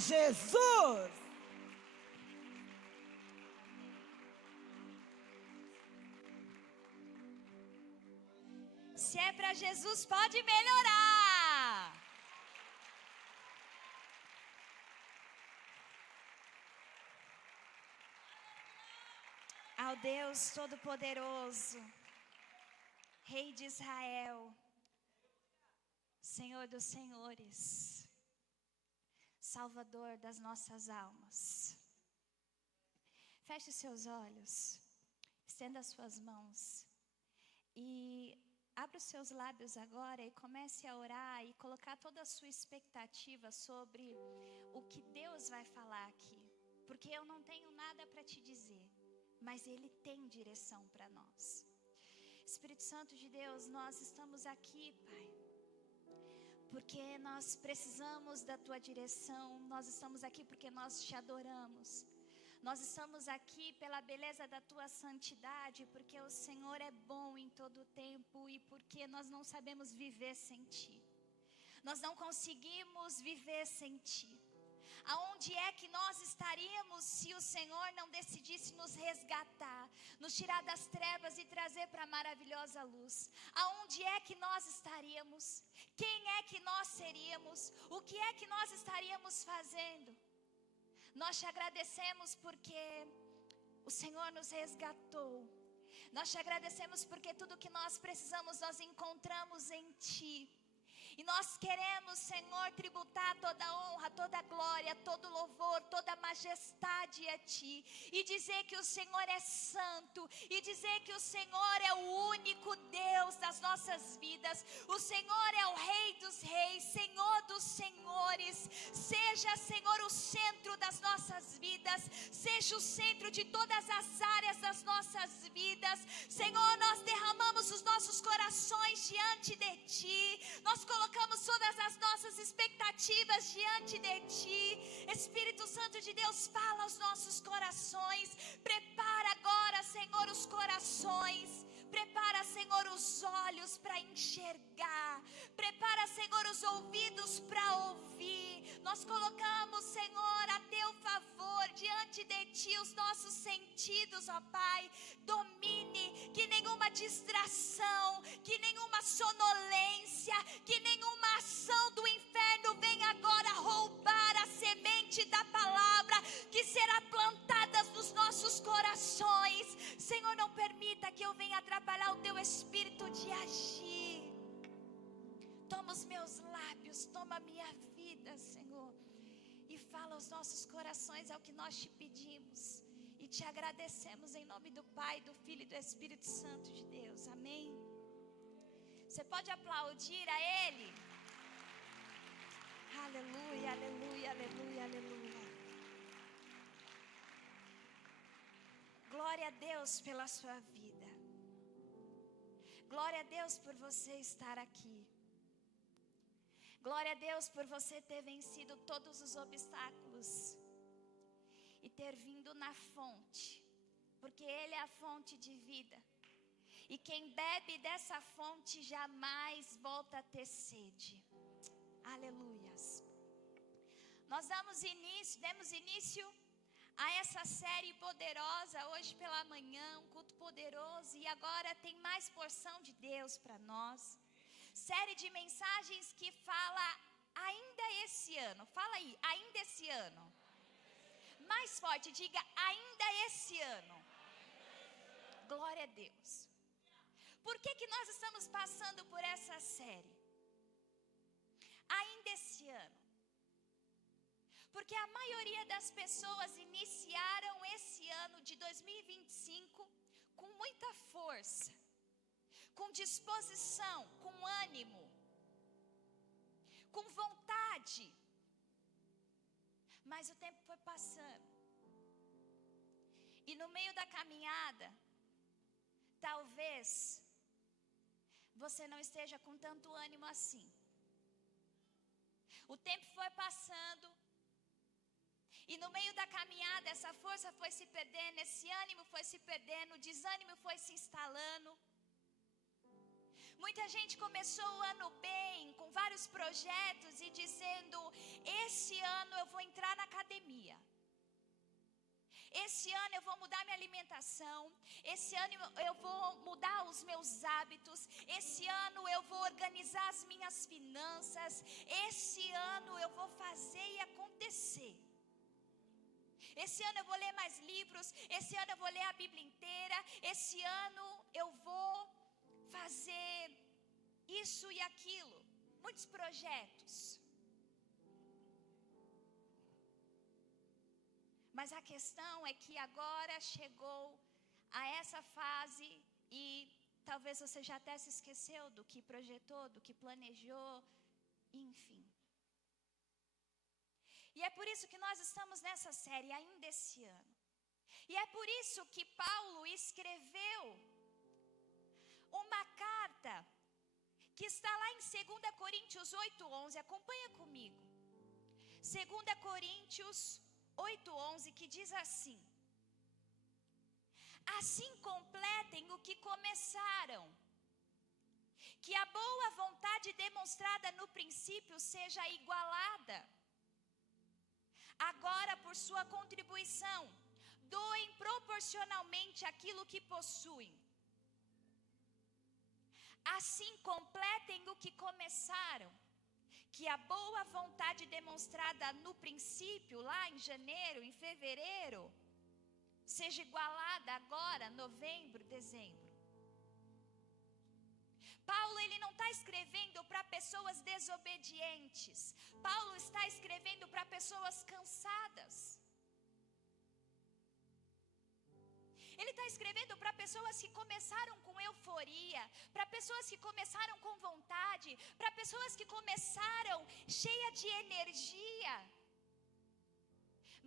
Jesus. Se é para Jesus, pode melhorar. Ao Deus Todo-Poderoso, Rei de Israel, Senhor dos Senhores, Salvador das nossas almas. Feche os seus olhos, estenda as suas mãos e abra os seus lábios agora e comece a orar e colocar toda a sua expectativa sobre o que Deus vai falar aqui. Porque eu não tenho nada para te dizer, mas Ele tem direção para nós. Espírito Santo de Deus, nós estamos aqui, Pai, porque nós precisamos da Tua direção. Nós estamos aqui porque nós Te adoramos. Nós estamos aqui pela beleza da Tua santidade, porque o Senhor é bom em todo o tempo e porque nós não sabemos viver sem Ti. Nós não conseguimos viver sem Ti. Aonde é que nós estaríamos se o Senhor não decidisse nos resgatar, nos tirar das trevas e trazer para a maravilhosa luz? Aonde é que nós estaríamos? Quem é que nós seríamos? O que é que nós estaríamos fazendo? Nós Te agradecemos porque o Senhor nos resgatou. Nós Te agradecemos porque tudo que nós precisamos nós encontramos em Ti. E nós queremos, Senhor, tributar toda honra, toda glória, todo louvor, toda majestade a Ti. E dizer que o Senhor é santo. E dizer que o Senhor é o único Deus das nossas vidas. O Senhor é o Rei dos reis, Senhor dos senhores. Seja, Senhor, o centro das nossas vidas. Seja o centro de todas as áreas das nossas vidas. Senhor, nós derramamos os nossos corações diante de Ti. Nós colocamos todas as nossas expectativas diante de Ti. Espírito Santo de Deus, fala aos nossos corações. Prepara agora, Senhor, os corações. Prepara, Senhor, os olhos para enxergar. Prepara, Senhor, os ouvidos para ouvir. Nós colocamos, Senhor, a Teu favor diante de Ti os nossos sentidos, ó Pai. Domine, que nenhuma distração, que nenhuma sonolência, que nenhuma ação do inferno venha agora roubar a semente da palavra que será plantada nos nossos corações. Senhor, não permita que eu venha atrapalhar o Teu espírito de agir. Toma os meus lábios, toma a minha vida, Senhor, e fala aos nossos corações, é o que nós Te pedimos e Te agradecemos em nome do Pai, do Filho e do Espírito Santo de Deus, amém? Você pode aplaudir a Ele? Aleluia, aleluia, aleluia, aleluia. Glória a Deus pela sua vida. Glória a Deus por você estar aqui. Glória a Deus por você ter vencido todos os obstáculos e ter vindo na fonte, porque Ele é a fonte de vida. E quem bebe dessa fonte jamais volta a ter sede. Aleluias. Nós demos início a essa série poderosa hoje pela manhã, um culto poderoso, e agora tem mais porção de Deus para nós. Série de mensagens que fala ainda esse ano. Fala aí, ainda esse ano. Mais forte, diga ainda esse ano. Glória a Deus. Por que nós estamos passando por essa série? Ainda esse ano. Porque a maioria das pessoas iniciaram esse ano de 2025 com muita força, com disposição, com ânimo, com vontade. Mas o tempo foi passando. E no meio da caminhada, talvez você não esteja com tanto ânimo assim. O tempo foi passando. E no meio da caminhada, essa força foi se perdendo, esse ânimo foi se perdendo, o desânimo foi se instalando. Muita gente começou o ano bem, com vários projetos e dizendo: esse ano eu vou entrar Esse ano eu vou mudar minha alimentação. Esse ano eu vou mudar os meus hábitos. Esse ano eu vou organizar as minhas finanças. Esse ano eu vou fazer e acontecer. Esse ano eu vou ler mais livros. Esse ano eu vou ler a Bíblia inteira. Esse ano eu vou fazer isso e aquilo. Muitos projetos. Mas a questão é que agora chegou a essa fase e talvez você já até se esqueceu do que projetou, do que planejou, enfim. E é por isso que nós estamos nessa série ainda esse ano. E é por isso que Paulo escreveu uma carta que está lá em 2 Coríntios 8:11. Acompanha comigo. 2 Coríntios 8:11, que diz assim: assim completem o que começaram, que a boa vontade demonstrada no princípio seja igualada. Agora, por sua contribuição, doem proporcionalmente aquilo que possuem. Assim completem o que começaram, que a boa vontade demonstrada no princípio, lá em janeiro, em fevereiro, seja igualada agora, novembro, dezembro. Paulo, ele não está escrevendo para pessoas desobedientes. Paulo está escrevendo para pessoas cansadas. Ele está escrevendo para pessoas que começaram com euforia, para pessoas que começaram com vontade, para pessoas que começaram cheia de energia,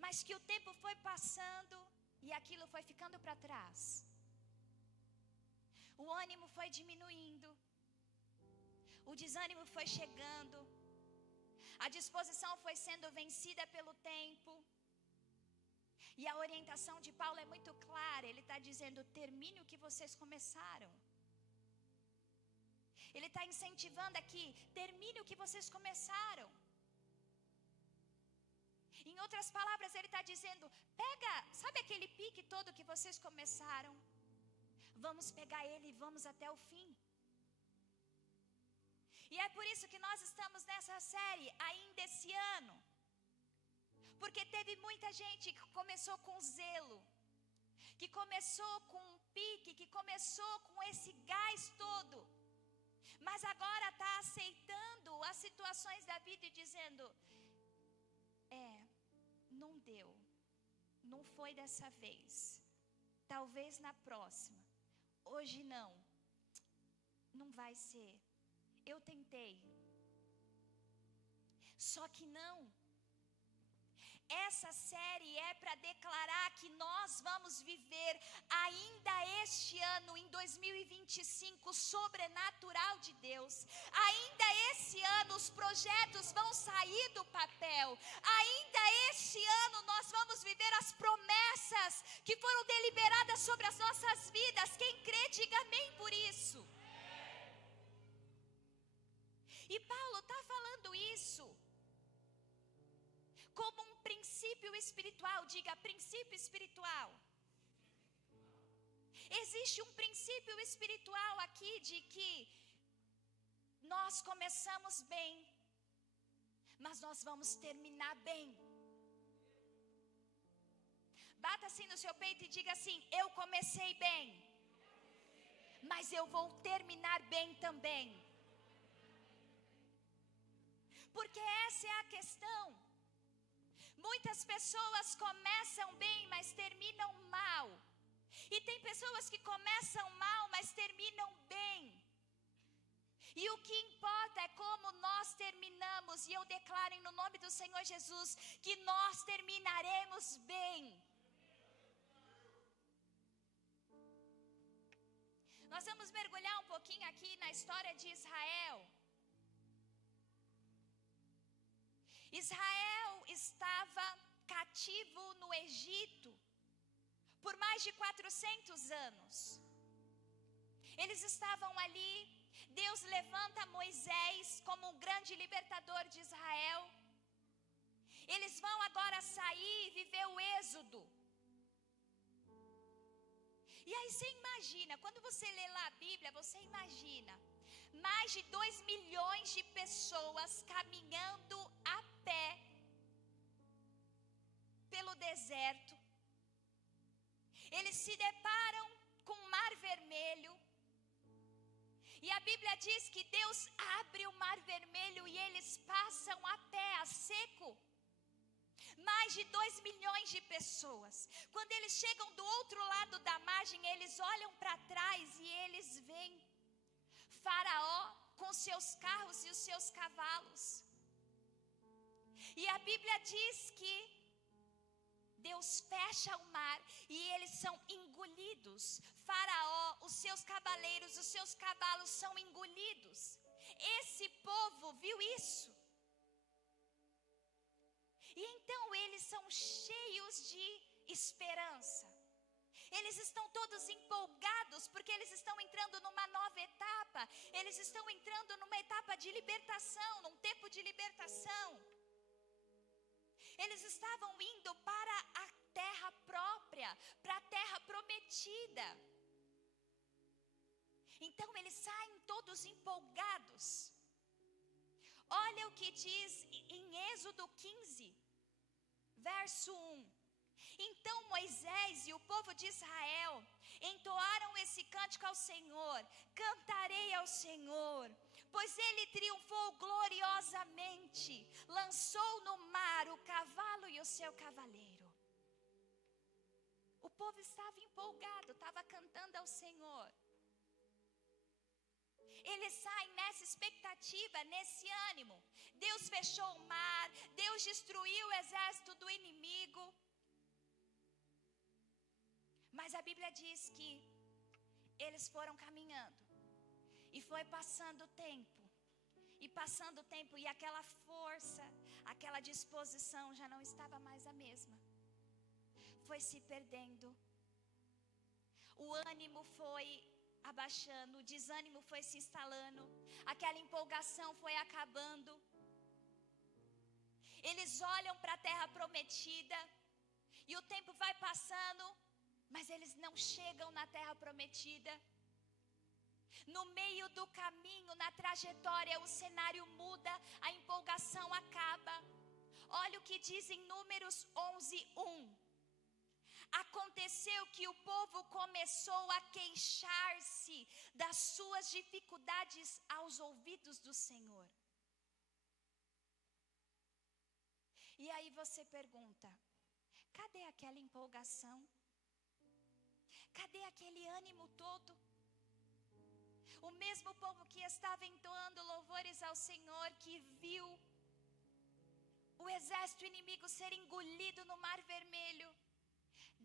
mas que o tempo foi passando e aquilo foi ficando para trás. O ânimo foi diminuindo, o desânimo foi chegando, a disposição foi sendo vencida pelo tempo. E a orientação de Paulo é muito clara. Ele está dizendo: termine o que vocês começaram. Ele está incentivando aqui: termine o que vocês começaram. Em outras palavras, ele está dizendo: pega, sabe aquele pique todo que vocês começaram? Vamos pegar ele e vamos até o fim. E é por isso que nós estamos nessa série ainda esse ano. Porque teve muita gente que começou com zelo, que começou com um pique, que começou com esse gás todo, mas agora está aceitando as situações da vida e dizendo: não deu, não foi dessa vez, talvez na próxima, hoje não vai ser, eu tentei, só que não. Essa série é para declarar que nós vamos viver ainda este ano, em 2025, o sobrenatural de Deus. Ainda esse ano os projetos vão sair do papel. Ainda este ano nós vamos viver as promessas que foram deliberadas sobre as nossas vidas. Quem crê, diga amém por isso. E Paulo está falando isso como um princípio espiritual. Diga: princípio espiritual. Existe um princípio espiritual aqui de que nós começamos bem, mas nós vamos terminar bem. Bata assim no seu peito e diga assim: eu comecei bem, mas eu vou terminar bem também. Porque essa é a questão. Muitas pessoas começam bem, mas terminam mal. E tem pessoas que começam mal, mas terminam bem. E o que importa é como nós terminamos. E eu declaro em nome do Senhor Jesus que nós terminaremos bem. Nós vamos mergulhar um pouquinho aqui na história de Israel. Israel estava cativo no Egito por mais de 400 anos. Eles estavam ali. Deus levanta Moisés como um grande libertador de Israel. Eles vão agora sair e viver o êxodo. E aí você imagina, quando você lê lá a Bíblia, você imagina mais de 2 milhões de pessoas caminhando a pé pelo deserto. Eles se deparam com o Mar Vermelho. E a Bíblia diz que Deus abre o Mar Vermelho e eles passam a pé, a seco. Mais de 2 milhões de pessoas. Quando eles chegam do outro lado da margem, eles olham para trás e eles veem Faraó com seus carros e os seus cavalos. E a Bíblia diz que Deus fecha o mar e eles são engolidos. Faraó, os seus cavaleiros, os seus cavalos são engolidos. Esse povo viu isso. E então eles são cheios de esperança. Eles estão todos empolgados porque eles estão entrando numa nova etapa. Eles estão entrando numa etapa de libertação, num tempo de libertação. Eles estavam indo para a terra própria, para a terra prometida. Então eles saem todos empolgados. Olha o que diz em Êxodo 15, verso 1. Então Moisés e o povo de Israel entoaram esse cântico ao Senhor. Cantarei ao Senhor, pois ele triunfou gloriosamente. Lançou no mar o cavalo e o seu cavaleiro. O povo estava empolgado, estava cantando ao Senhor. Eles saem nessa expectativa, nesse ânimo. Deus fechou o mar, Deus destruiu o exército do inimigo. Mas a Bíblia diz que eles foram caminhando. E foi passando o tempo. E passando o tempo, e aquela força, aquela disposição já não estava mais a mesma. Foi se perdendo. O ânimo foi abaixando, o desânimo foi se instalando, aquela empolgação foi acabando. Eles olham para a terra prometida e o tempo vai passando, mas eles não chegam na terra prometida. No meio do caminho, na trajetória, o cenário muda, a empolgação acaba. Olha o que diz em Números 11:1. Aconteceu que o povo começou a queixar-se das suas dificuldades aos ouvidos do Senhor. E aí você pergunta: cadê aquela empolgação? Cadê aquele ânimo todo? O mesmo povo que estava entoando louvores ao Senhor, que viu o exército inimigo ser engolido no Mar Vermelho,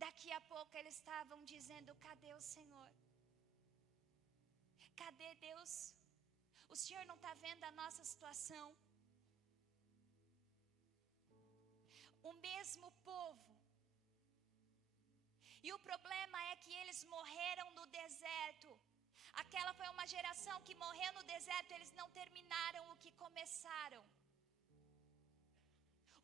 daqui a pouco eles estavam dizendo: cadê o Senhor? Cadê Deus? O Senhor não está vendo a nossa situação? O mesmo povo. E o problema é que eles morreram no deserto. Aquela foi uma geração que morreu no deserto, eles não terminaram o que começaram.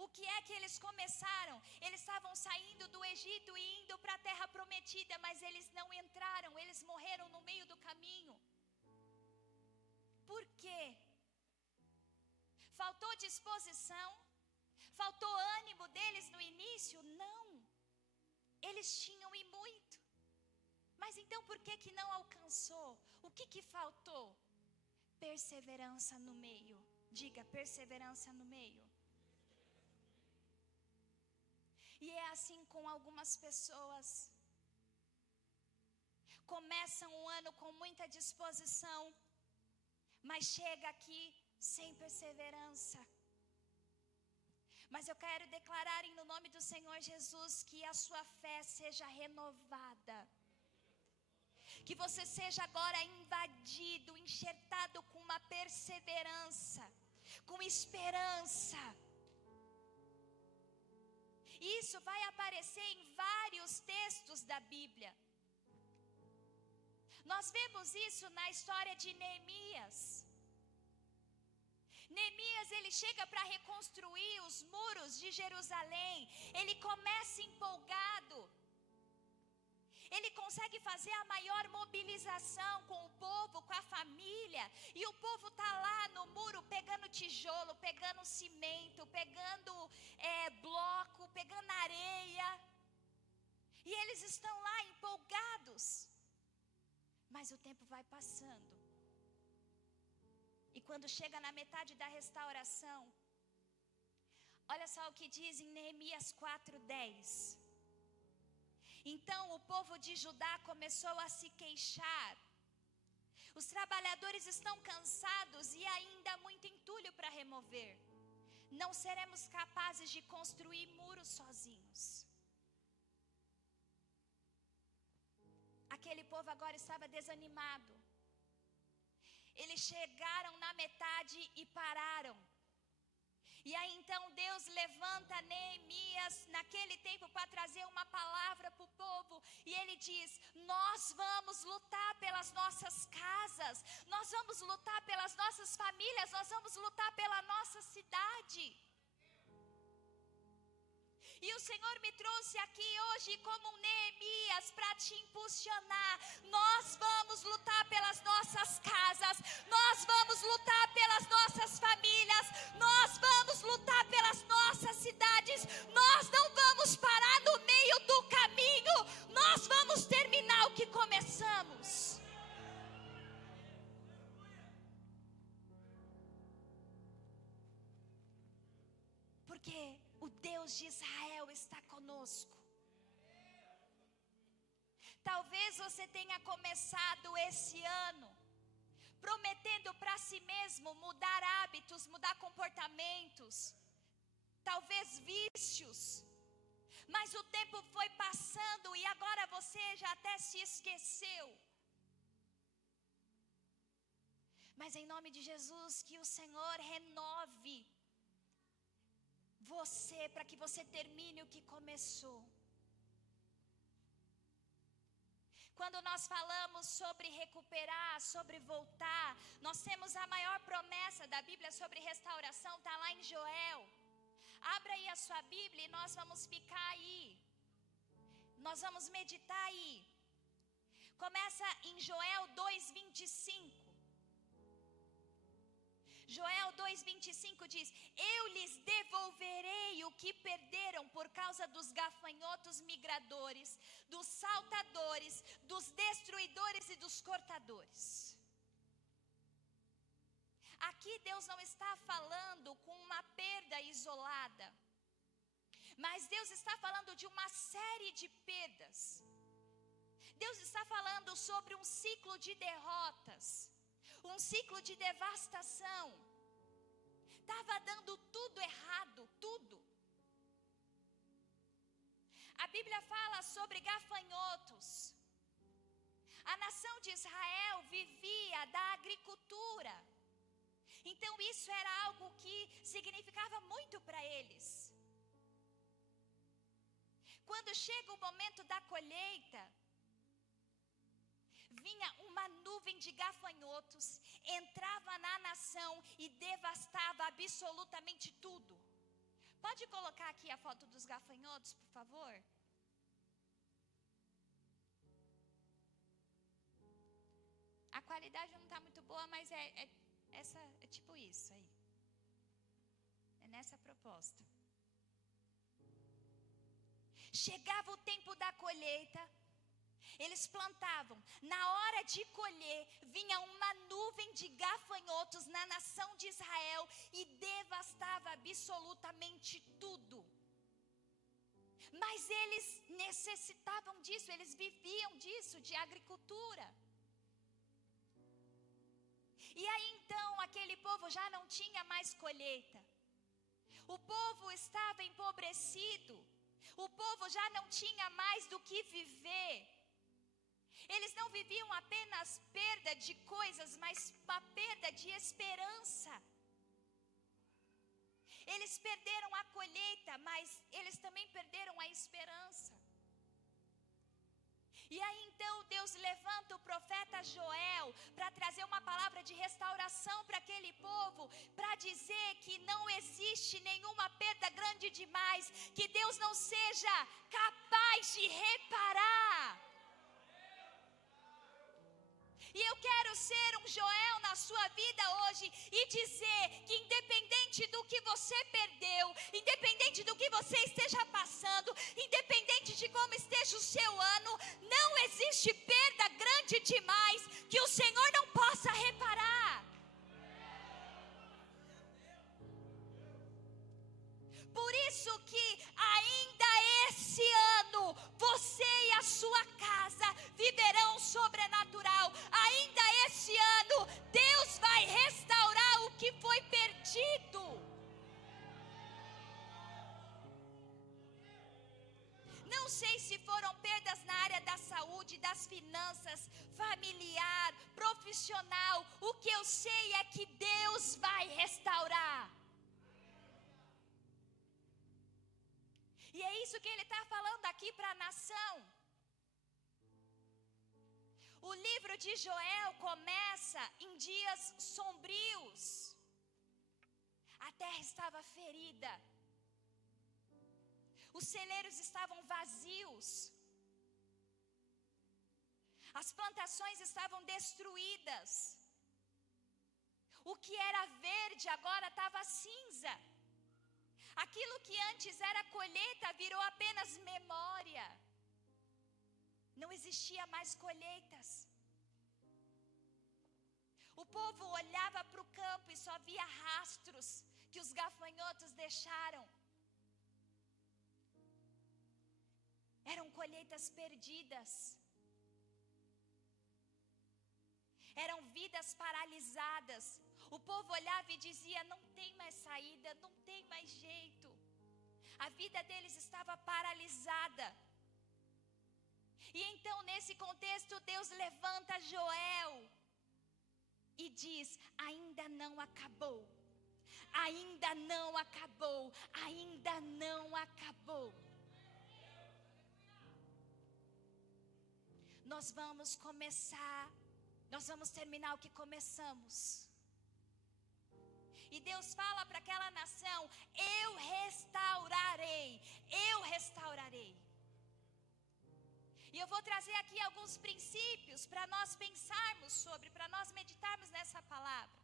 O que é que eles começaram? Eles estavam saindo do Egito e indo para a terra prometida, mas eles não entraram, eles morreram no meio do caminho. Por quê? Faltou disposição? Faltou ânimo deles no início? Não. Eles tinham e muito. Mas então por que não alcançou? O que faltou? Perseverança no meio. Diga, perseverança no meio. E é assim com algumas pessoas. Começam o ano com muita disposição, mas chega aqui sem perseverança. Mas eu quero declarar no nome do Senhor Jesus que a sua fé seja renovada. Que você seja agora invadido, enxertado com uma perseverança, com esperança. Isso vai aparecer em vários textos da Bíblia. Nós vemos isso na história de Neemias. Neemias, ele chega para reconstruir os muros de Jerusalém. Ele começa empolgado. Ele consegue fazer a maior mobilização com o povo, com a família. E o povo está lá no muro pegando tijolo, pegando cimento, pegando bloco, pegando areia. E eles estão lá empolgados. Mas o tempo vai passando. E quando chega na metade da restauração, olha só o que diz em Neemias 4:10. Então o povo de Judá começou a se queixar. Os trabalhadores estão cansados e ainda há muito entulho para remover. Não seremos capazes de construir muros sozinhos. Aquele povo agora estava desanimado. Eles chegaram na metade e pararam. E aí então Deus levanta Neemias naquele tempo para trazer uma palavra para o povo. E ele diz: nós vamos lutar pelas nossas casas, nós vamos lutar pelas nossas famílias, nós vamos lutar pela nossa cidade. E o Senhor me trouxe aqui hoje como um Neemias para te impulsionar. Nós vamos lutar pelas nossas casas, nós vamos lutar pelas nossas famílias, nós vamos lutar pelas nossas cidades. Nós não vamos parar no meio do caminho, nós vamos terminar o que começamos. Porque o Deus de Israel está conosco. Talvez você tenha começado esse ano prometendo para si mesmo mudar hábitos, mudar comportamentos, talvez vícios. Mas o tempo foi passando e agora você já até se esqueceu. Mas em nome de Jesus, que o Senhor renove você, para que você termine o que começou. Quando nós falamos sobre recuperar, sobre voltar, nós temos a maior promessa da Bíblia sobre restauração, está lá em Joel. Abra aí a sua Bíblia e nós vamos ficar aí. Nós vamos meditar aí. Começa em Joel 2:25. Joel 2:25 diz: eu lhes devolverei o que perderam por causa dos gafanhotos migradores, dos saltadores, dos destruidores e dos cortadores. Aqui Deus não está falando com uma perda isolada, mas Deus está falando de uma série de perdas. Deus está falando sobre um ciclo de derrotas, um ciclo de devastação. Estava dando tudo errado, tudo. A Bíblia fala sobre gafanhotos. A nação de Israel vivia da agricultura. Então isso era algo que significava muito para eles. Quando chega o momento da colheita, vinha uma nuvem de gafanhotos, entrava na nação e devastava absolutamente tudo. Pode colocar aqui a foto dos gafanhotos, por favor? A qualidade não está muito boa, mas é tipo isso aí. É nessa proposta. Chegava o tempo da colheita, eles plantavam. Na hora de colher, vinha uma nuvem de gafanhotos na nação de Israel e devastava absolutamente tudo. Mas eles necessitavam disso, eles viviam disso, de agricultura. E aí então aquele povo já não tinha mais colheita. O povo estava empobrecido. O povo já não tinha mais do que viver. Eles não viviam apenas perda de coisas, mas uma perda de esperança. Eles perderam a colheita, mas eles também perderam a esperança. E aí então Deus levanta o profeta Joel para trazer uma palavra de restauração para aquele povo, para dizer que não existe nenhuma perda grande demais, que Deus não seja capaz de reparar. E eu quero ser um Joel na sua vida hoje e dizer que independente do que você perdeu, independente do que você esteja passando, independente de como esteja o seu ano, não existe perda grande demais que o Senhor não possa reparar. Por isso que ainda esse ano, você e a sua casa viverão sobrenatural. Ainda esse ano, Deus vai restaurar o que foi perdido. Não sei se foram perdas na área da saúde, das finanças, familiar, profissional. O que eu sei é que Deus vai restaurar. E é isso que ele está falando aqui para a nação. O livro de Joel começa em dias sombrios. A terra estava ferida. Os celeiros estavam vazios. As plantações estavam destruídas. O que era verde agora estava cinza. Aquilo que antes era colheita virou apenas memória. Não existia mais colheitas. O povo olhava para o campo e só via rastros que os gafanhotos deixaram. Eram colheitas perdidas. Eram vidas paralisadas. O povo olhava e dizia: não tem mais saída, não tem mais jeito. A vida deles estava paralisada. E então, nesse contexto, Deus levanta Joel e diz: ainda não acabou. Ainda não acabou. Ainda não acabou. Nós vamos começar, nós vamos terminar o que começamos. E Deus fala para aquela nação: eu restaurarei, eu restaurarei. E eu vou trazer aqui alguns princípios para nós pensarmos sobre, para nós meditarmos nessa palavra.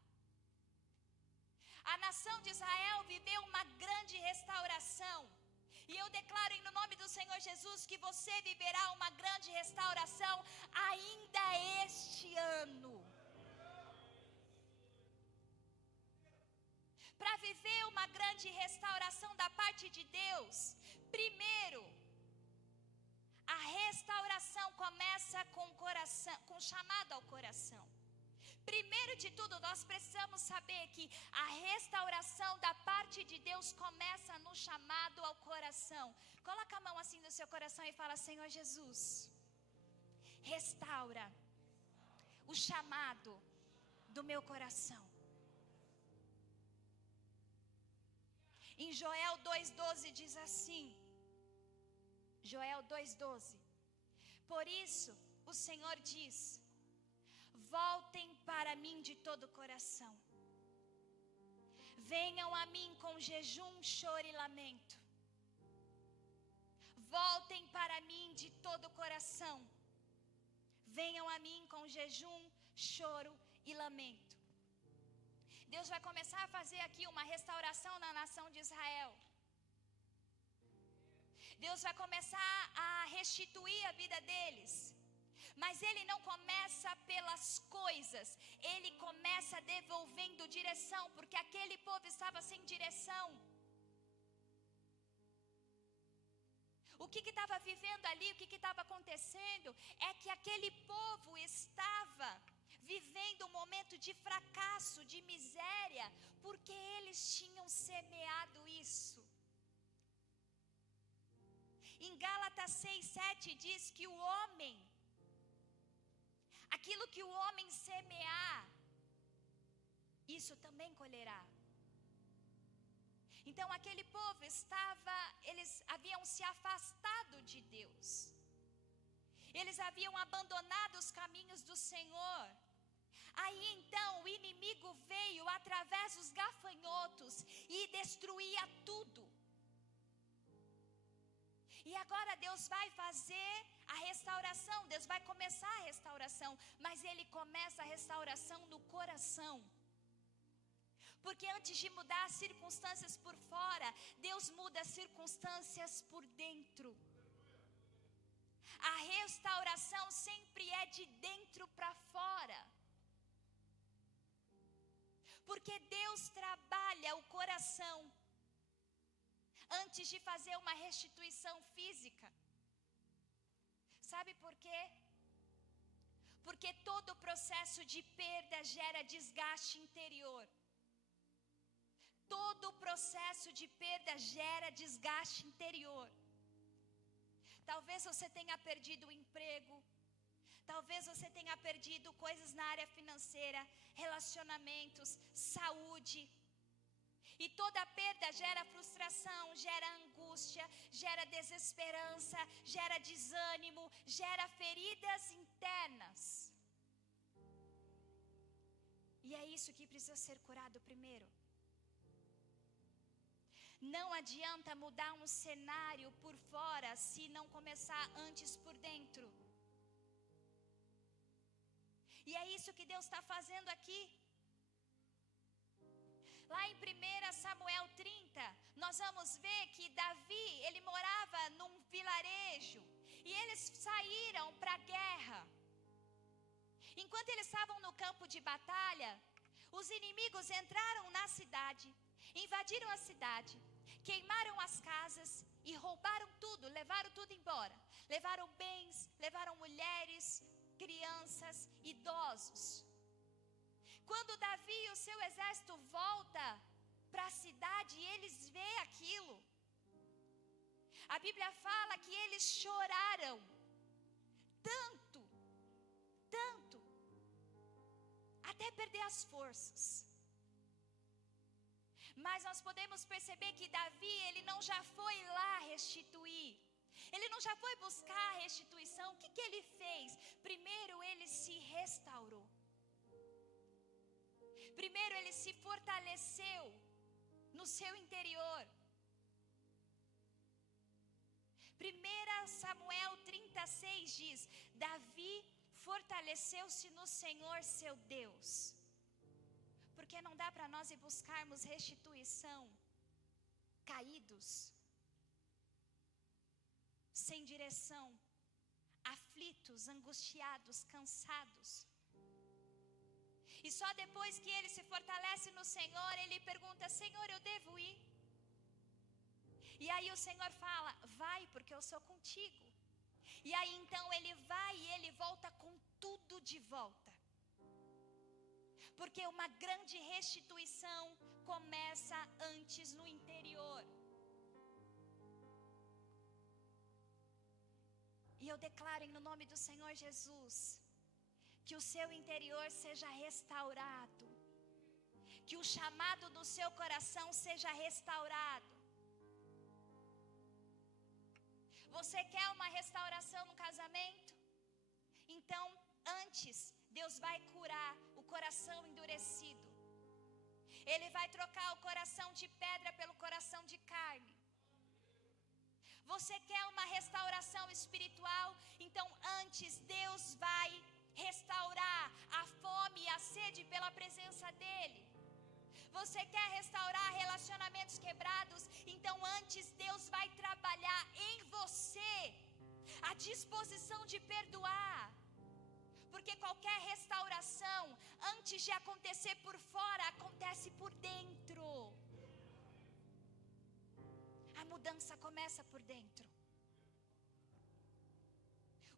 A nação de Israel viveu uma grande restauração. E eu declaro em nome do Senhor Jesus que você viverá uma grande restauração ainda este ano. Para viver uma grande restauração da parte de Deus, primeiro, a restauração começa com o coração, com chamado ao coração. Primeiro de tudo, nós precisamos saber que a restauração da parte de Deus começa no chamado ao coração. Coloca a mão assim no seu coração e fala: Senhor Jesus, restaura o chamado do meu coração. Em Joel 2,12 diz assim, Joel 2,12: por isso o Senhor diz: voltem para mim de todo o coração. Venham a mim com jejum, choro e lamento. Voltem para mim de todo o coração. Venham a mim com jejum, choro e lamento. Deus vai começar a fazer aqui uma restauração na nação de Israel. Deus vai começar a restituir a vida deles. Mas Ele não começa pelas coisas, Ele começa devolvendo direção, porque aquele povo estava sem direção. O que estava vivendo ali, o que estava acontecendo, é que aquele povo estava vivendo um momento de fracasso, de miséria, porque eles tinham semeado isso. Em Gálatas 6:7 diz que o homem, aquilo que o homem semear, isso também colherá. Então aquele povo eles haviam se afastado de Deus. Eles haviam abandonado os caminhos do Senhor. Aí então o inimigo veio através dos gafanhotos e destruía tudo. E agora Deus vai fazer a restauração, Deus vai começar a restauração, mas Ele começa a restauração no coração. Porque antes de mudar as circunstâncias por fora, Deus muda as circunstâncias por dentro. A restauração sempre é de dentro para fora. Porque Deus trabalha o coração antes de fazer uma restituição física. Sabe por quê? Porque todo processo de perda gera desgaste interior. Todo processo de perda gera desgaste interior. Talvez você tenha perdido o emprego. Talvez você tenha perdido coisas na área financeira, relacionamentos, saúde. E toda perda gera frustração, gera angústia, gera desesperança, gera desânimo, gera feridas internas. E é isso que precisa ser curado primeiro. Não adianta mudar um cenário por fora se não começar antes por dentro. E é isso que Deus está fazendo aqui. Lá em 1 Samuel 30, nós vamos ver que Davi, ele morava num vilarejo. E eles saíram para a guerra. Enquanto eles estavam no campo de batalha, os inimigos entraram na cidade, invadiram a cidade, queimaram as casas e roubaram tudo, levaram tudo embora. Levaram bens, levaram mulheres, crianças, idosos. Quando Davi e o seu exército volta para a cidade e eles veem aquilo, a Bíblia fala que eles choraram tanto, até perder as forças. Mas nós podemos perceber que Davi, ele não já foi lá restituir. Ele não já foi buscar a restituição. O que ele fez? Primeiro ele se restaurou. Primeiro ele se fortaleceu no seu interior. 1 Samuel 36 diz: Davi fortaleceu-se no Senhor seu Deus. Porque não dá para nós ir buscarmos restituição caídos, sem direção, aflitos, angustiados, cansados. E só depois que ele se fortalece no Senhor, ele pergunta: Senhor, eu devo ir? E aí o Senhor fala: vai, porque eu sou contigo. E aí então ele vai e ele volta com tudo de volta. Porque uma grande restituição começa antes no interior. E eu declaro em nome do Senhor Jesus, que o seu interior seja restaurado. Que o chamado do seu coração seja restaurado. Você quer uma restauração no casamento? Então, antes, Deus vai curar o coração endurecido. Ele vai trocar o coração de pedra pelo coração de carne. Você quer uma restauração espiritual? Então, antes, Deus vai restaurar a fome e a sede pela presença dEle. Você quer restaurar relacionamentos quebrados? Então antes Deus vai trabalhar em você a disposição de perdoar. Porque qualquer restauração, antes de acontecer por fora, acontece por dentro. A mudança começa por dentro.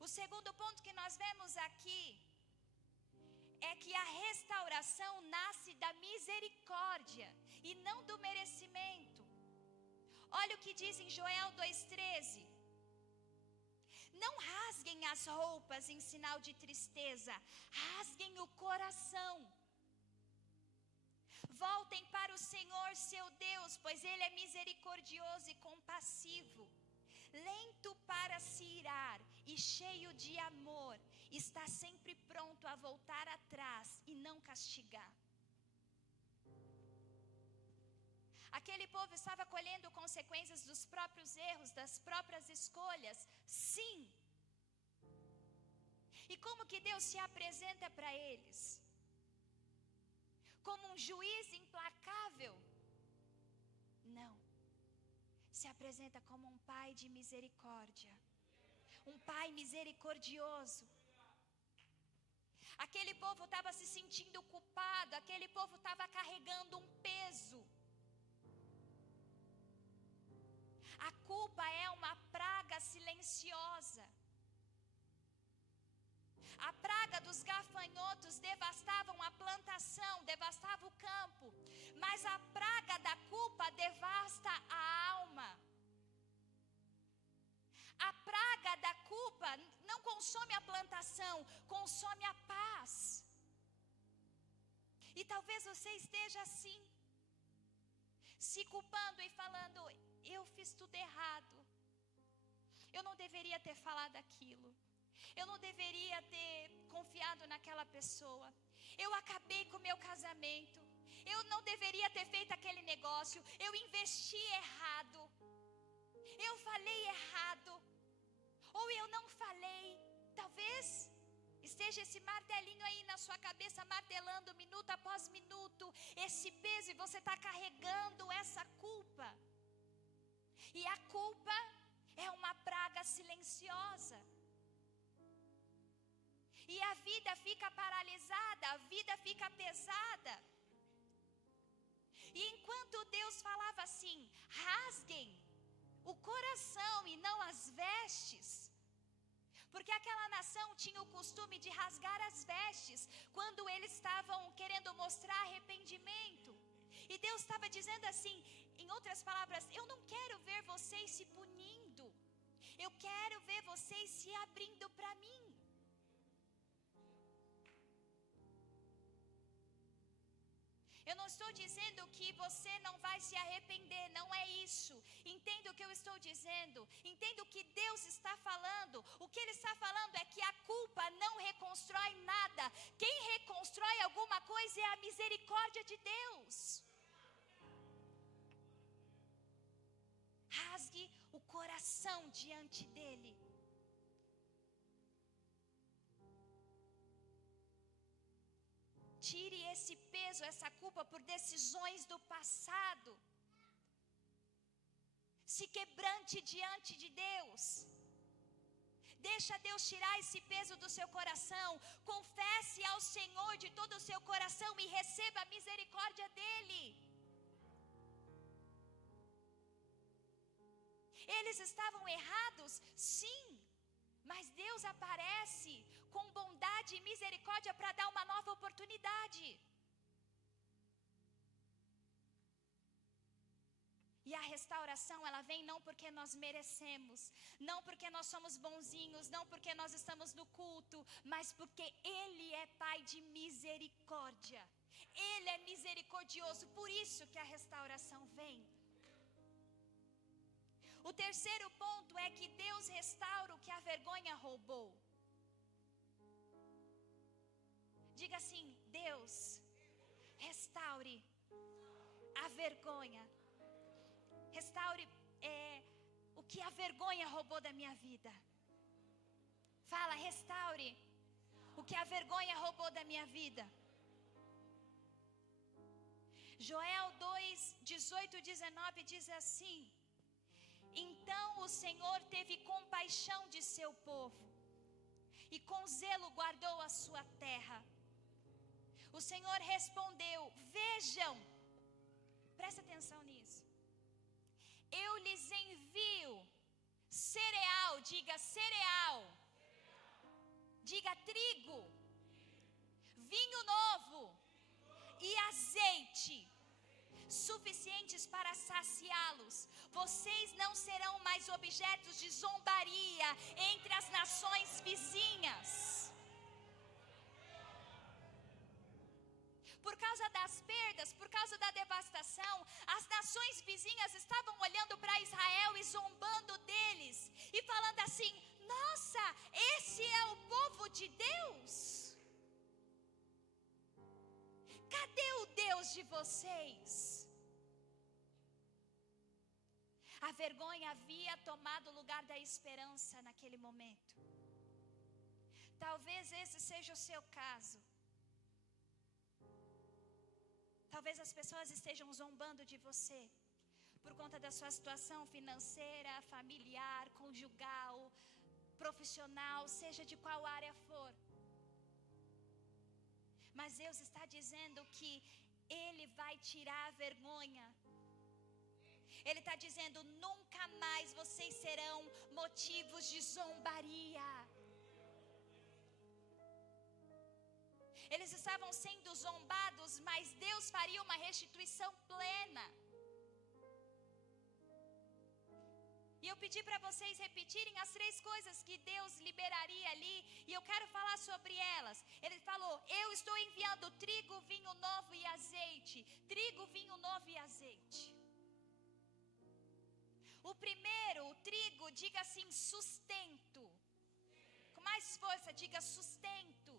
O segundo ponto que nós vemos aqui é que a restauração nasce da misericórdia e não do merecimento. Olha o que diz em Joel 2,13. Não rasguem as roupas em sinal de tristeza, rasguem o coração. Voltem para o Senhor seu Deus, pois Ele é misericordioso e compassivo, lento para se irar e cheio de amor. Está sempre pronto a voltar atrás e não castigar. Aquele povo estava colhendo consequências dos próprios erros, das próprias escolhas. Sim. E como que Deus se apresenta para eles? Como um juiz implacável? Não. Se apresenta como um pai de misericórdia. Um pai misericordioso. Aquele povo estava se sentindo culpado, aquele povo estava carregando um peso. A culpa é uma praga silenciosa. A praga dos gafanhotos devastavam a plantação, devastava o campo. Mas a praga da culpa devasta a alma. A praga da culpa não consome a plantação, consome a paz. E talvez você esteja assim, se culpando e falando: eu fiz tudo errado. Eu não deveria ter falado aquilo. Eu não deveria ter confiado naquela pessoa. Eu acabei com o meu casamento. Eu não deveria ter feito aquele negócio. Eu investi errado. Eu falei errado. Ou eu não falei. Talvez esteja esse martelinho aí na sua cabeça, martelando minuto após minuto. Esse peso, e você está carregando essa culpa. E a culpa é uma praga silenciosa. E a vida fica paralisada, a vida fica pesada. E enquanto Deus falava assim: rasguem o coração e não as vestes. Porque aquela nação tinha o costume de rasgar as vestes quando eles estavam querendo mostrar arrependimento. E Deus estava dizendo assim, em outras palavras: eu não quero ver vocês se punindo. Eu quero ver vocês se abrindo para mim. Eu não estou dizendo que você não vai se arrepender, não é isso. Entenda o que eu estou dizendo. Entenda o que Deus está falando. O que Ele está falando é que a culpa não reconstrói nada. Quem reconstrói alguma coisa é a misericórdia de Deus. Rasgue o coração diante dEle. Tire esse peso, essa culpa por decisões do passado. Se quebrante diante de Deus. Deixa Deus tirar esse peso do seu coração. Confesse ao Senhor de todo o seu coração e receba a misericórdia dEle. Eles estavam errados? Sim. Mas Deus aparece com bondade e misericórdia para dar uma nova oportunidade. E a restauração, ela vem não porque nós merecemos, não porque nós somos bonzinhos, não porque nós estamos no culto, mas porque Ele é Pai de misericórdia. Ele é misericordioso, por isso que a restauração vem. O terceiro ponto é que Deus restaura o que a vergonha roubou. Diga assim: Deus, restaure a vergonha. Restaure o que a vergonha roubou da minha vida. Fala: restaure o que a vergonha roubou da minha vida. Joel 2, 18 e 19 diz assim: então o Senhor teve compaixão de seu povo, e com zelo guardou a sua terra. O Senhor respondeu: vejam, presta atenção nisso. Eu lhes envio cereal, diga cereal, diga trigo, vinho novo e azeite, suficientes para saciá-los. Vocês não serão mais objetos de zombaria entre as nações vizinhas. Por causa das perdas, por causa da devastação, as nações vizinhas estavam olhando para Israel e zombando deles e falando assim: nossa, esse é o povo de Deus? Cadê o Deus de vocês? A vergonha havia tomado o lugar da esperança naquele momento. Talvez esse seja o seu caso. Talvez as pessoas estejam zombando de você por conta da sua situação financeira, familiar, conjugal, profissional, seja de qual área for. Mas Deus está dizendo que Ele vai tirar a vergonha. Ele está dizendo: nunca mais vocês serão motivos de zombaria. Eles estavam sendo zombados, mas Deus faria uma restituição plena. E eu pedi para vocês repetirem as 3 coisas que Deus liberaria ali, e eu quero falar sobre elas. Ele falou: eu estou enviando trigo, vinho novo e azeite. Trigo, vinho novo e azeite. O primeiro, o trigo, diga assim: sustento. Com mais força, diga sustento.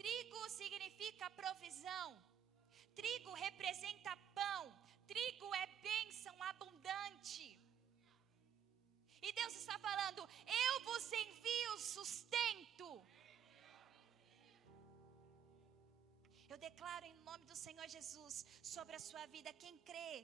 Trigo significa provisão. Trigo representa pão. Trigo é bênção abundante. E Deus está falando: eu vos envio sustento. Eu declaro em nome do Senhor Jesus sobre a sua vida. Quem crê,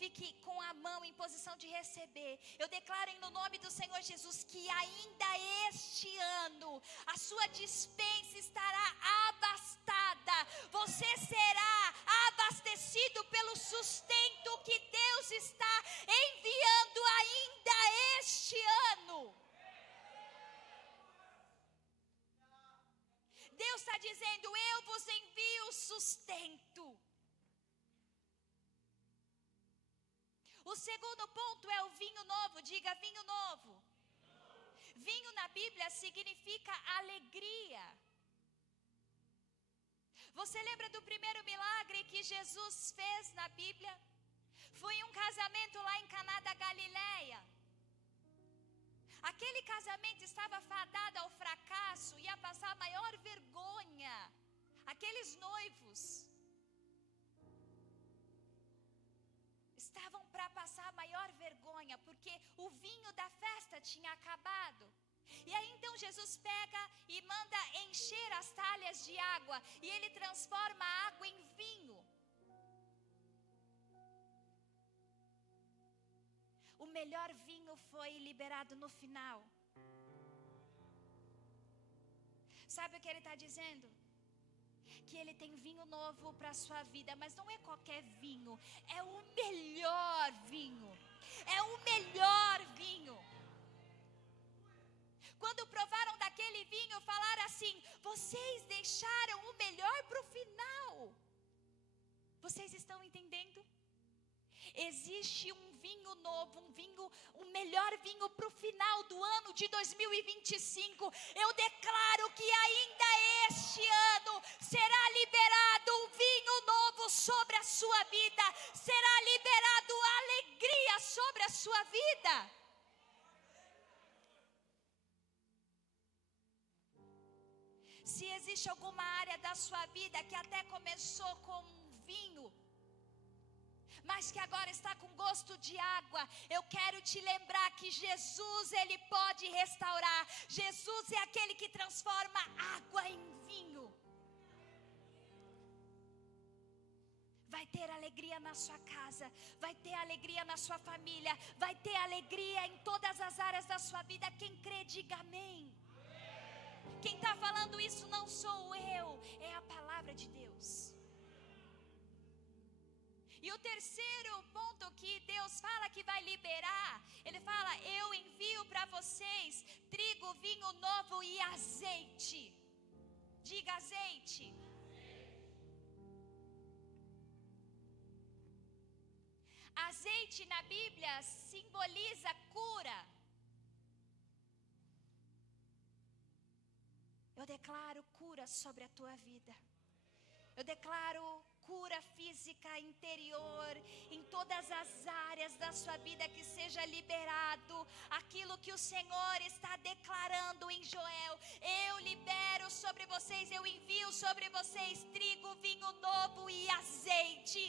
fique com a mão em posição de receber. Eu declaro em nome do Senhor Jesus que ainda este ano a sua despensa estará abastada. Você será abastecido pelo sustento que Deus está enviando ainda este ano. Deus está dizendo: eu vos envio sustento. O segundo ponto é o vinho novo. Diga vinho novo. Vinho na Bíblia significa alegria. Você lembra do primeiro milagre que Jesus fez na Bíblia? Foi um casamento lá em Caná da Galileia. Aquele casamento estava fadado ao fracasso, ia passar a maior vergonha. Aqueles noivos estavam para passar a maior vergonha, porque o vinho da festa tinha acabado. E aí então Jesus pega e manda encher as talhas de água, e Ele transforma a água em vinho. O melhor vinho foi liberado no final. Sabe o que Ele está dizendo? Que Ele tem vinho novo para a sua vida, mas não é qualquer vinho, é o melhor vinho. É o melhor vinho. Quando provaram daquele vinho, falaram assim: vocês deixaram o melhor para o final. Vocês estão entendendo? Existe um vinho novo, um melhor vinho para o final do ano de 2025. Eu declaro que ainda este ano será liberado um vinho novo sobre a sua vida. Será liberado alegria sobre a sua vida. Se existe alguma área da sua vida que até começou com um vinho, mas que agora está com gosto de água, eu quero te lembrar que Jesus, Ele pode restaurar. Jesus é aquele que transforma água em vinho. Vai ter alegria na sua casa, vai ter alegria na sua família, vai ter alegria em todas as áreas da sua vida. Quem crê, diga amém. Quem está falando isso não sou eu, é a palavra de Deus. E o terceiro ponto que Deus fala que vai liberar, Ele fala: eu envio para vocês trigo, vinho novo e azeite. Diga azeite. Azeite na Bíblia simboliza cura. Eu declaro cura sobre a tua vida. Eu declaro cura física, interior, em todas as áreas da sua vida, que seja liberado aquilo que o Senhor está declarando em Joel: eu libero sobre vocês, eu envio sobre vocês trigo, vinho novo e azeite.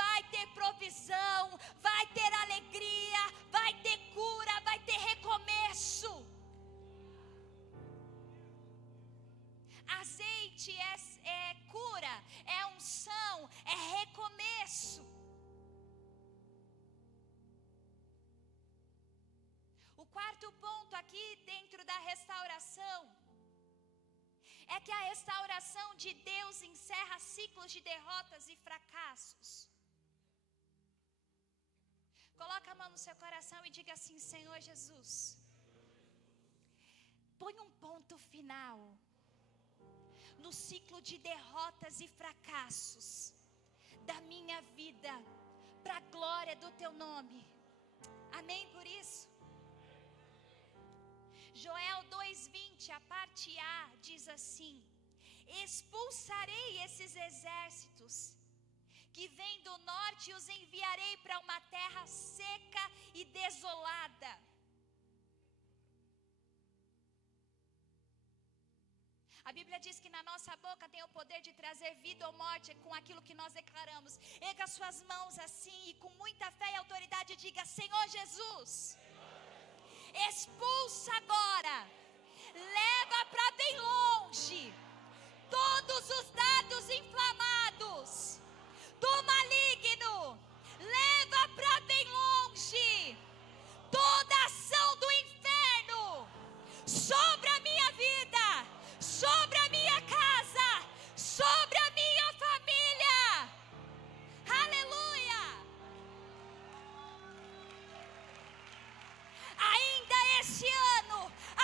Vai ter provisão, vai ter alegria, vai ter cura, vai ter recomeço. Azeite é cura, é unção, é recomeço. O quarto ponto aqui dentro da restauração é que a restauração de Deus encerra ciclos de derrotas e fracassos. Coloca a mão no seu coração e diga assim: Senhor Jesus, põe um ponto final no ciclo de derrotas e fracassos da minha vida, para a glória do teu nome. Amém por isso? Joel 2:20, a parte A, diz assim: expulsarei esses exércitos que vêm do norte e os enviarei para uma terra seca e desolada. A Bíblia diz que na nossa boca tem o poder de trazer vida ou morte com aquilo que nós declaramos. Erga suas mãos assim e com muita fé e autoridade diga: Senhor Jesus, expulsa agora, leva para bem longe todos os dados inflamados do maligno, leva para bem longe toda ação do inferno sobre a minha vida, sobre a minha casa, sobre a minha família. Aleluia! Ainda esse ano,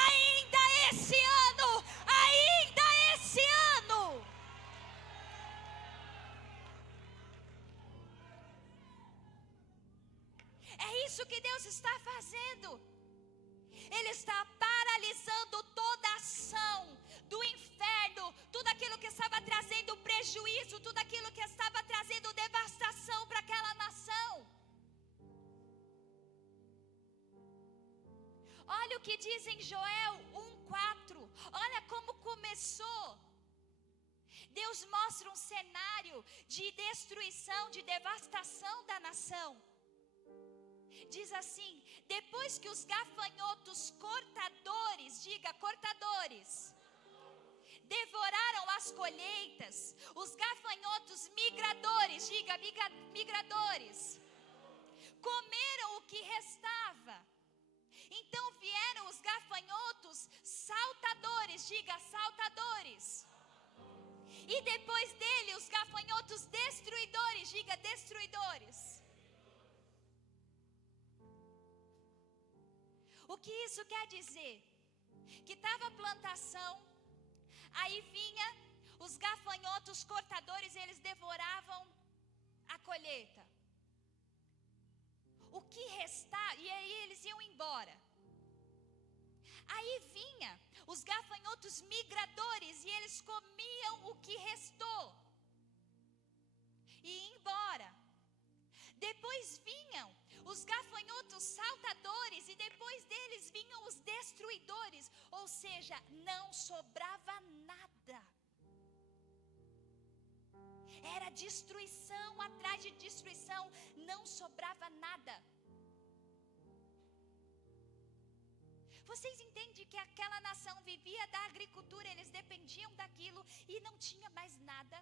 ainda esse ano, ainda esse ano. É isso que Deus está fazendo. Ele está paralisando toda a ação do inferno, tudo aquilo que estava trazendo prejuízo, tudo aquilo que estava trazendo devastação para aquela nação. Olha o que diz em Joel 1:4. Olha como começou. Deus mostra um cenário de destruição, de devastação da nação. Diz assim: depois que os gafanhotos cortadores, diga cortadores, devoraram as colheitas, os gafanhotos migradores, diga migradores, comeram o que restava. Então vieram os gafanhotos saltadores, diga saltadores. E depois dele os gafanhotos destruidores, diga destruidores. O que isso quer dizer? Que estava a plantação, aí vinha os gafanhotos cortadores, eles devoravam a colheita. O que restava, e aí eles iam embora. Aí vinha os gafanhotos migradores e eles comiam o que restou e iam embora. Depois vinham os gafanhotos saltadores e depois deles vinham os destruidores, ou seja, não sobrava nada. Era destruição atrás de destruição, não sobrava nada. Vocês entendem que aquela nação vivia da agricultura, eles dependiam daquilo e não tinha mais nada?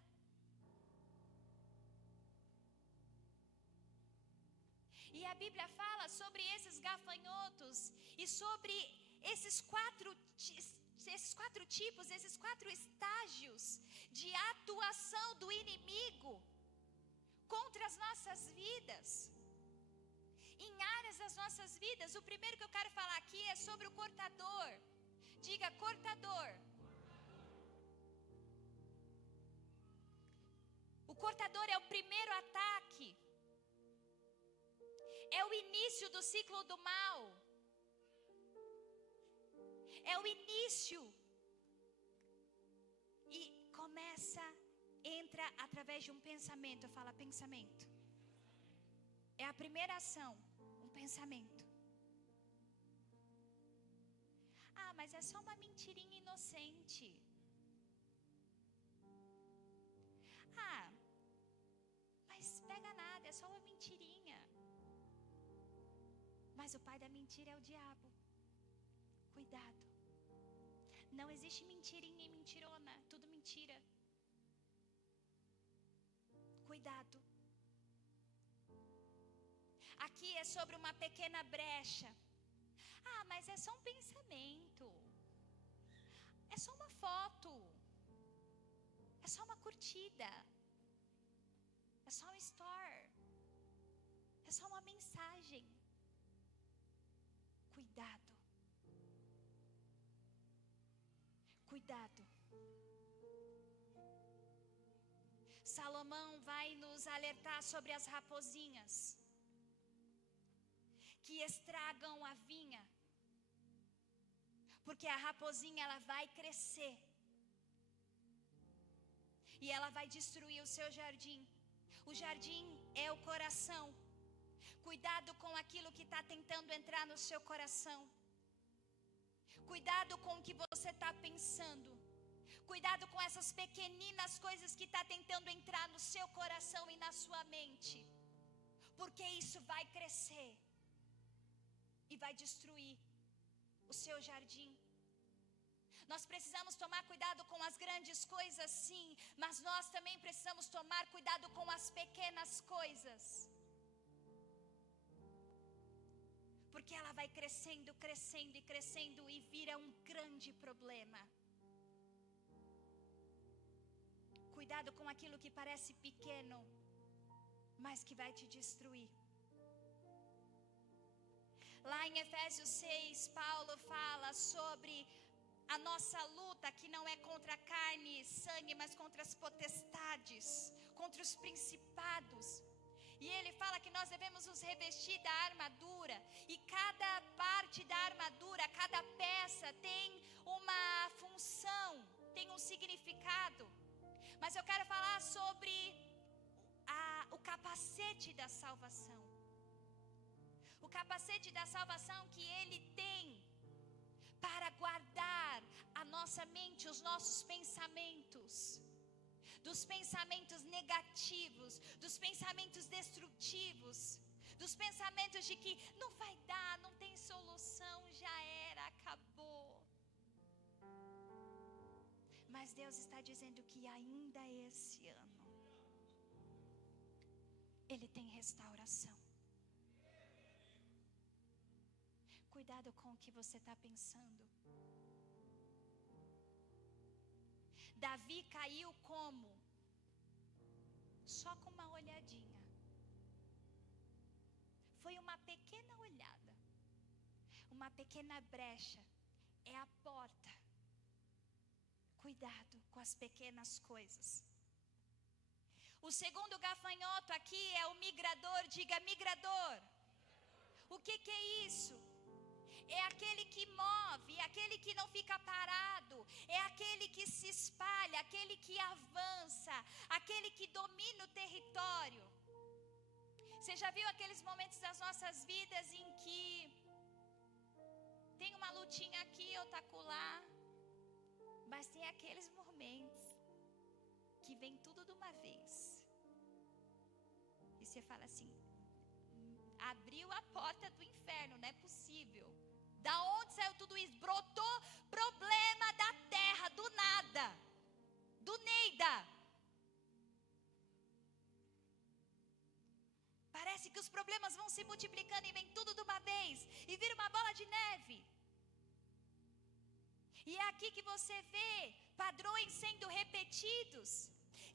E a Bíblia fala sobre esses gafanhotos e sobre esses quatro tipos, esses 4 estágios de atuação do inimigo contra as nossas vidas, em áreas das nossas vidas. O primeiro que eu quero falar aqui é sobre o cortador. Diga cortador. O cortador é o primeiro ataque. É o início do ciclo do mal. É o início. E começa, entra através de um pensamento. Eu falo pensamento. É a primeira ação, um pensamento. mas é só uma mentirinha inocente. Ah, mas pega nada, é só uma mentirinha. Mas o pai da mentira é o diabo. Cuidado. Não existe mentirinha e mentirona, tudo mentira. Cuidado. Aqui é sobre uma pequena brecha. Ah, mas é só um pensamento. É só uma foto. É só uma curtida. É só um story. É só uma mensagem. Cuidado. Cuidado. Salomão vai nos alertar sobre as raposinhas que estragam a vinha. Porque a raposinha, ela vai crescer. E ela vai destruir o seu jardim. O jardim é o coração. Cuidado com aquilo que está tentando entrar no seu coração. Cuidado com o que você está pensando. Cuidado com essas pequeninas coisas que está tentando entrar no seu coração e na sua mente. Porque isso vai crescer. E vai destruir o seu jardim. Nós precisamos tomar cuidado com as grandes coisas, sim. Mas nós também precisamos tomar cuidado com as pequenas coisas. Porque ela vai crescendo, crescendo e crescendo e vira um grande problema. Cuidado com aquilo que parece pequeno, mas que vai te destruir. Lá em Efésios 6, Paulo fala sobre a nossa luta, que não é contra carne e sangue, mas contra as potestades, contra os principados. E ele fala que nós devemos nos revestir da armadura. E cada parte da armadura, cada peça tem uma função, tem um significado. Mas eu quero falar sobre o capacete da salvação. O capacete da salvação que ele tem para guardar a nossa mente, os nossos pensamentos. Dos pensamentos negativos, dos pensamentos destrutivos, dos pensamentos de que não vai dar, não tem solução, já era, acabou. Mas Deus está dizendo que ainda esse ano Ele tem restauração. Cuidado com o que você está pensando. Davi caiu como? Só com uma olhadinha. Foi uma pequena olhada. Uma pequena brecha. É a porta. Cuidado com as pequenas coisas. O segundo gafanhoto aqui é o migrador. Diga migrador. O que é isso? É aquele que move, é aquele que não fica parado, é aquele que se espalha, aquele que avança, aquele que domina o território. Você já viu aqueles momentos das nossas vidas em que tem uma lutinha aqui, outra acolá, mas tem aqueles momentos que vem tudo de uma vez. E você fala assim, abriu a porta do inferno, não é possível. Da onde saiu tudo isso? Brotou problema da terra, do nada. Do Neida. Parece que os problemas vão se multiplicando e vem tudo de uma vez. E vira uma bola de neve. E é aqui que você vê padrões sendo repetidos.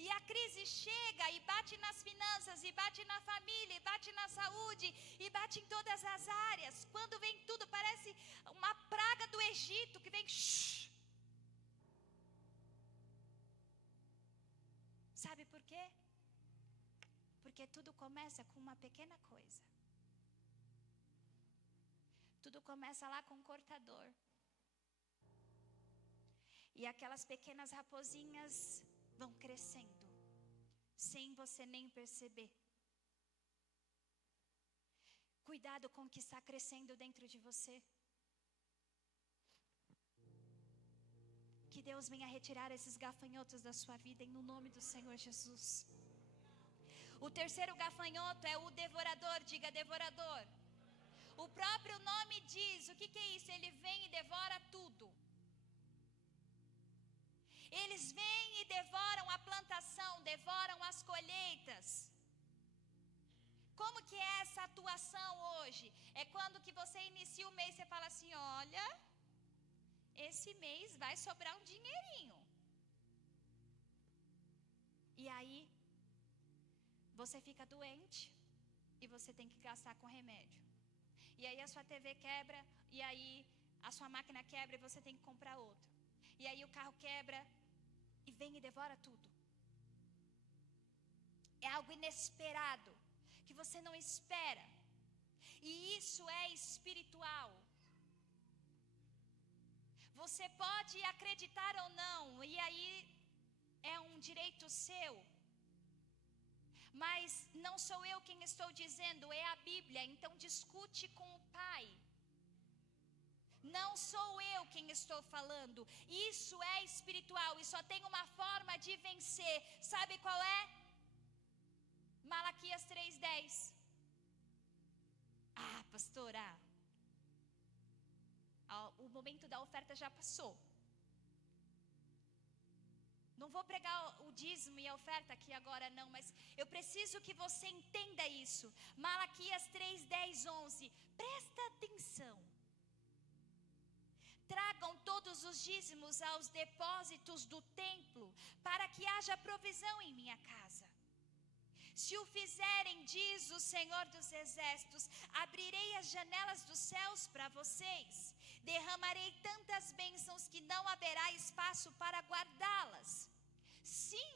E a crise chega e bate nas finanças, e bate na família, e bate na saúde, e bate em todas as áreas. Quando vem tudo, parece uma praga do Egito que vem. Sabe por quê? Porque tudo começa com uma pequena coisa. Tudo começa lá com um cortador. E aquelas pequenas raposinhas vão crescendo, sem você nem perceber. Cuidado com o que está crescendo dentro de você. Que Deus venha retirar esses gafanhotos da sua vida em nome do Senhor Jesus. O terceiro gafanhoto é o devorador. Diga, devorador. O próprio nome diz, o que é isso? Ele vem e devora tudo. Eles vêm e devoram a plantação, devoram as colheitas. Como que é essa atuação hoje? É quando que você inicia o mês e você fala assim, olha, esse mês vai sobrar um dinheirinho. E aí, você fica doente e você tem que gastar com remédio. E aí a sua TV quebra, e aí a sua máquina quebra e você tem que comprar outra. E aí o carro quebra e vem e devora tudo. É algo inesperado, que você não espera. E isso é espiritual. Você pode acreditar ou não, e aí é um direito seu. Mas não sou eu quem estou dizendo, é a Bíblia. Então discute com o Pai. Não sou eu quem estou falando. Isso é espiritual e só tem uma forma de vencer. Sabe qual é? Malaquias 3:10. Ah, pastora, o momento da oferta já passou. Não vou pregar o dízimo e a oferta aqui agora não, mas eu preciso que você entenda isso. Malaquias 3:10-11. Presta atenção. Tragam todos os dízimos aos depósitos do templo, para que haja provisão em minha casa. Se o fizerem, diz o Senhor dos Exércitos, abrirei as janelas dos céus para vocês. Derramarei tantas bênçãos que não haverá espaço para guardá-las. Sim,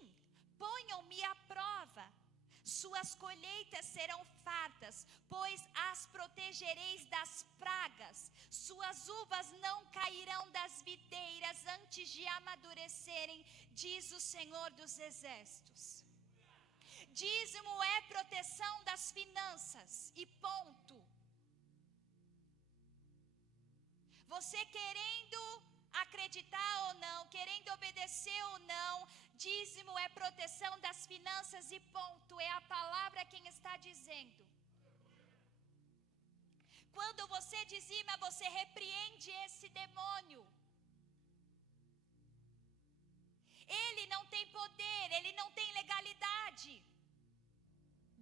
ponham-me à prova. Suas colheitas serão fartas, pois as protegereis das pragas. Suas uvas não cairão das videiras antes de amadurecerem, diz o Senhor dos Exércitos. Dízimo é proteção das finanças e ponto. Você querendo acreditar ou não, querendo obedecer ou não, dízimo é proteção das finanças e ponto. É a palavra quem está dizendo. Quando você dizima, você repreende esse demônio. Ele não tem poder, ele não tem legalidade.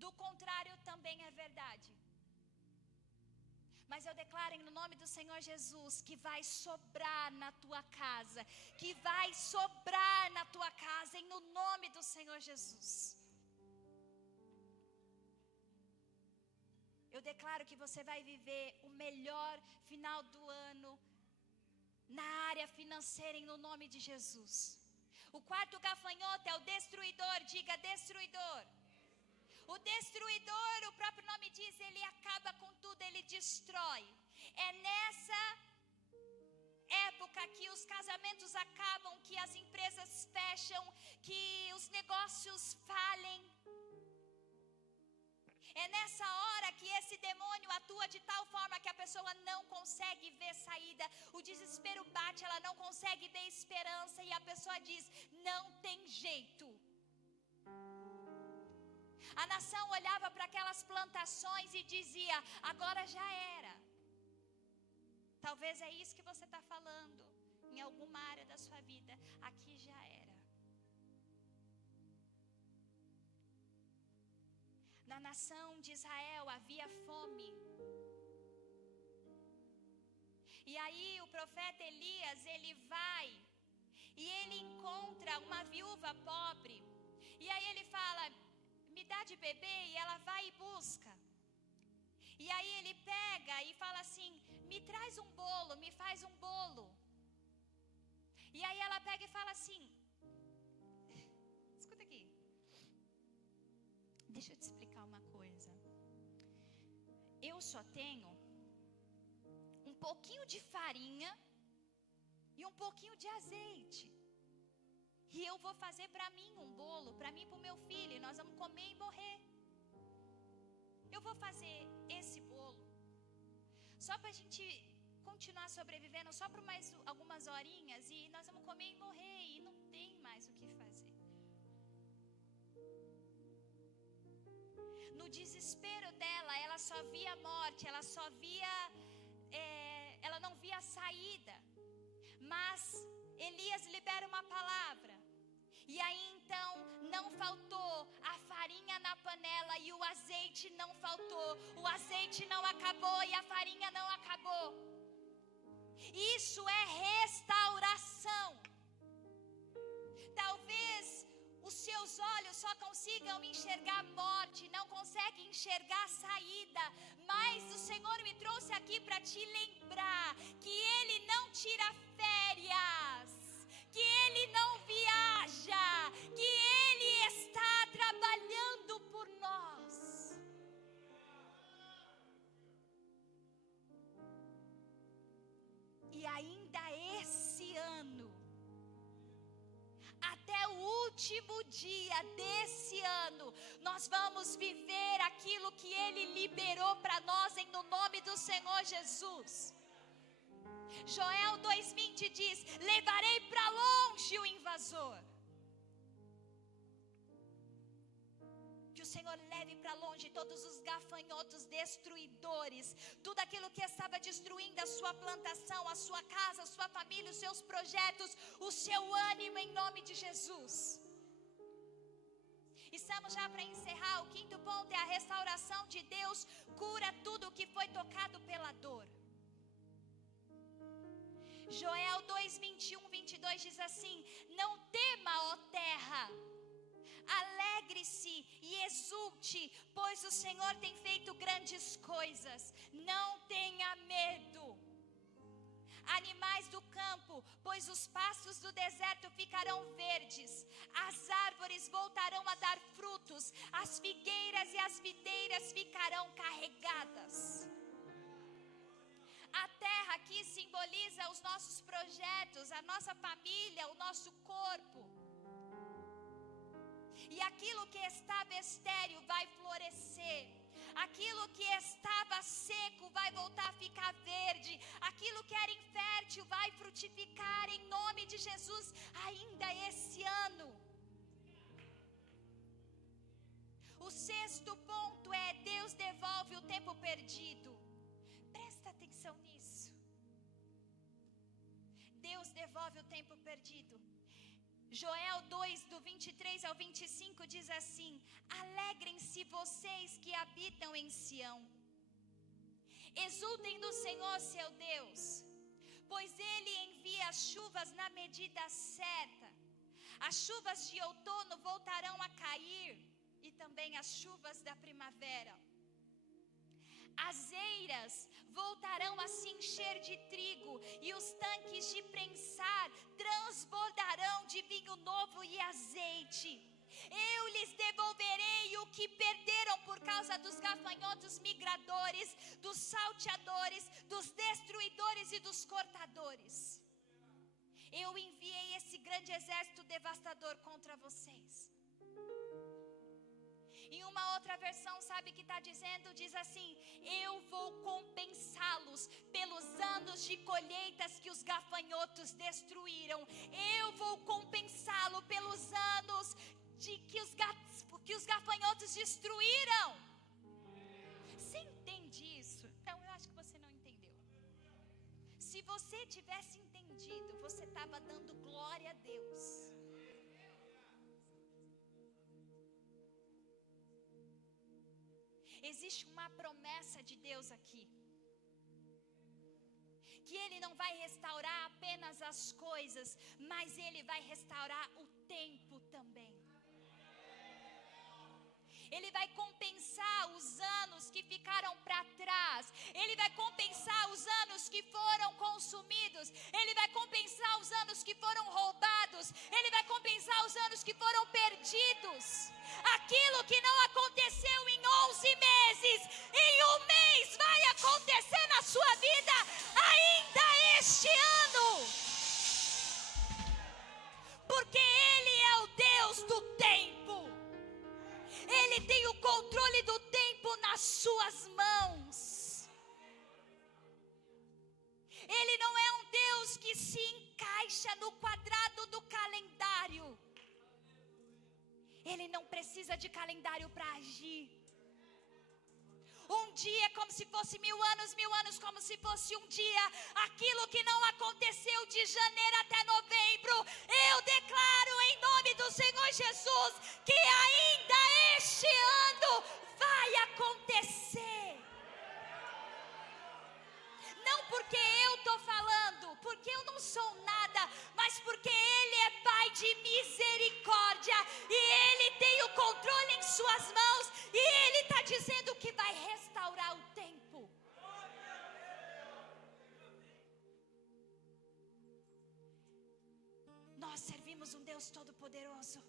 Do contrário, também é verdade. Mas eu declaro em nome do Senhor Jesus que vai sobrar na tua casa. Que vai sobrar na tua casa em nome do Senhor Jesus. Eu declaro que você vai viver o melhor final do ano na área financeira em nome de Jesus. O quarto gafanhoto é o destruidor. Diga, destruidor. O destruidor, o próprio nome diz, ele acaba com tudo, ele destrói. É nessa época que os casamentos acabam, que as empresas fecham, que os negócios falem. É nessa hora que esse demônio atua de tal forma que a pessoa não consegue ver saída. O desespero bate, ela não consegue ver esperança e a pessoa diz, não tem jeito. A nação olhava para aquelas plantações e dizia, agora já era. Talvez é isso que você está falando em alguma área da sua vida. Aqui já era. Na nação de Israel havia fome. E aí o profeta Elias, ele vai e ele encontra uma viúva pobre. E aí ele fala, me dá de beber, e ela vai e busca. E aí ele pega e fala assim, me traz um bolo, me faz um bolo. E aí ela pega e fala assim, escuta aqui, deixa eu te explicar uma coisa. Eu só tenho um pouquinho de farinha e um pouquinho de azeite. E eu vou fazer para mim um bolo, para mim e para o meu filho, e nós vamos comer e morrer. Eu vou fazer esse bolo só para a gente continuar sobrevivendo só por mais algumas horinhas e nós vamos comer e morrer e não tem mais o que fazer. No desespero dela, ela só via morte, ela só via, ela não via saída. Mas Elias libera uma palavra. E aí então não faltou a farinha na panela e o azeite não faltou. O azeite não acabou e a farinha não acabou. Isso é restauração. Talvez os seus olhos só consigam enxergar morte, não conseguem enxergar saída. Mas o Senhor me trouxe aqui para te lembrar que Ele não tira férias, que Ele não viaja, que Ele está trabalhando por nós. E ainda esse ano, até o último dia desse ano, nós vamos viver aquilo que Ele liberou para nós em nome do Senhor Jesus. Joel 2:20 diz: levarei para longe o invasor. Que o Senhor leve para longe todos os gafanhotos destruidores, tudo aquilo que estava destruindo a sua plantação, a sua casa, a sua família, os seus projetos, o seu ânimo em nome de Jesus. Estamos já para encerrar. O quinto ponto é a restauração de Deus cura tudo o que foi tocado pela dor. Joel 2:21-22 diz assim: não tema, ó terra, alegre-se e exulte, pois o Senhor tem feito grandes coisas. Não tenha medo, animais do campo, pois os pastos do deserto ficarão verdes, as árvores voltarão a dar frutos, as figueiras e as videiras ficarão carregadas. A terra aqui simboliza os nossos projetos, a nossa família, o nosso corpo. E aquilo que estava estéril vai florescer. Aquilo que estava seco vai voltar a ficar verde. Aquilo que era infértil vai frutificar em nome de Jesus ainda esse ano. O sexto ponto é: Deus devolve o tempo perdido. Presta atenção nisso. Deus devolve o tempo perdido. Joel 2:23-25 diz assim: alegrem-se vocês que habitam em Sião, exultem no Senhor seu Deus, pois Ele envia as chuvas na medida certa. As chuvas de outono voltarão a cair e também as chuvas da primavera. As eiras voltarão a se encher de trigo e os tanques de prensar transbordarão de vinho novo e azeite. Eu lhes devolverei o que perderam por causa dos gafanhotos migradores, dos salteadores, dos destruidores e dos cortadores. Eu enviei esse grande exército devastador contra vocês. Em uma outra versão, sabe o que está dizendo? Diz assim: eu vou compensá-los pelos anos de colheitas que os gafanhotos destruíram. Eu vou compensá-lo pelos anos que os gafanhotos destruíram. Você entende isso? Então eu acho que você não entendeu. Se você tivesse entendido, você estava dando glória a Deus. Existe uma promessa de Deus aqui, que Ele não vai restaurar apenas as coisas, mas Ele vai restaurar o tempo também. Ele vai compensar os anos que ficaram para trás. Ele vai compensar os anos que foram consumidos. Ele vai compensar os anos que foram roubados. Ele vai compensar os anos que foram perdidos. Aquilo que não aconteceu em 11 meses, em um mês vai acontecer na sua vida ainda este ano. Porque Ele é o Deus do tempo. Ele tem o controle do tempo nas suas mãos. Deus que se encaixa no quadrado do calendário. Ele não precisa de calendário para agir. Um dia é como se fosse 1000 anos como se fosse um dia. Aquilo que não aconteceu de janeiro até novembro, eu declaro em nome do Senhor Jesus, que ainda este ano vai acontecer. Não porque eu estou falando, porque eu não sou nada, mas porque Ele é Pai de misericórdia, e Ele tem o controle em suas mãos, e Ele está dizendo que vai restaurar o tempo. Nós servimos um Deus todo-poderoso.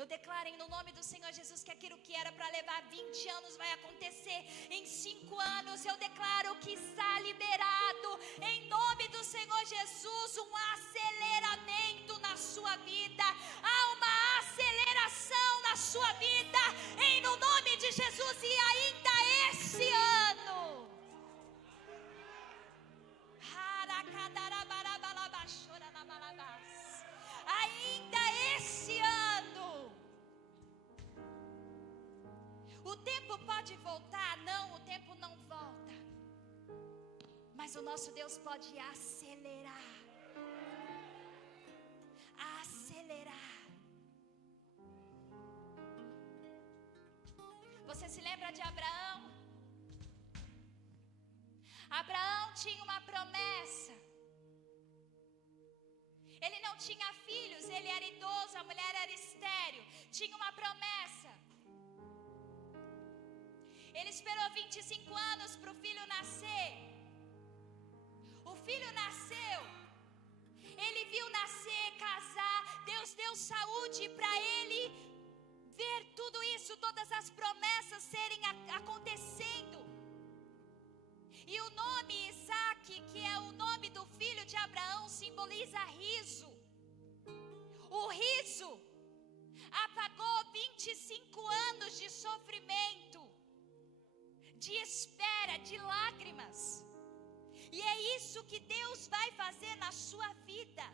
Eu declaro no nome do Senhor Jesus que aquilo que era para levar 20 anos vai acontecer em 5 anos. Eu declaro que está liberado em nome do Senhor Jesus um aceleramento na sua vida. Há uma aceleração na sua vida em no nome de Jesus, e ainda esse ano. Ainda esse ano. O tempo pode voltar? Não, o tempo não volta. Mas o nosso Deus pode acelerar. Acelerar. Você se lembra de Abraão? Abraão tinha uma promessa. Ele não tinha filhos, ele era idoso, a mulher era estéril. Tinha uma promessa. Ele esperou 25 anos para o filho nascer. O filho nasceu. Ele viu nascer, casar. Deus deu saúde para ele ver tudo isso, todas as promessas serem acontecendo. E o nome Isaac, que é o nome do filho de Abraão, simboliza riso. O riso apagou 25 anos de sofrimento, de espera, de lágrimas. E é isso que Deus vai fazer na sua vida.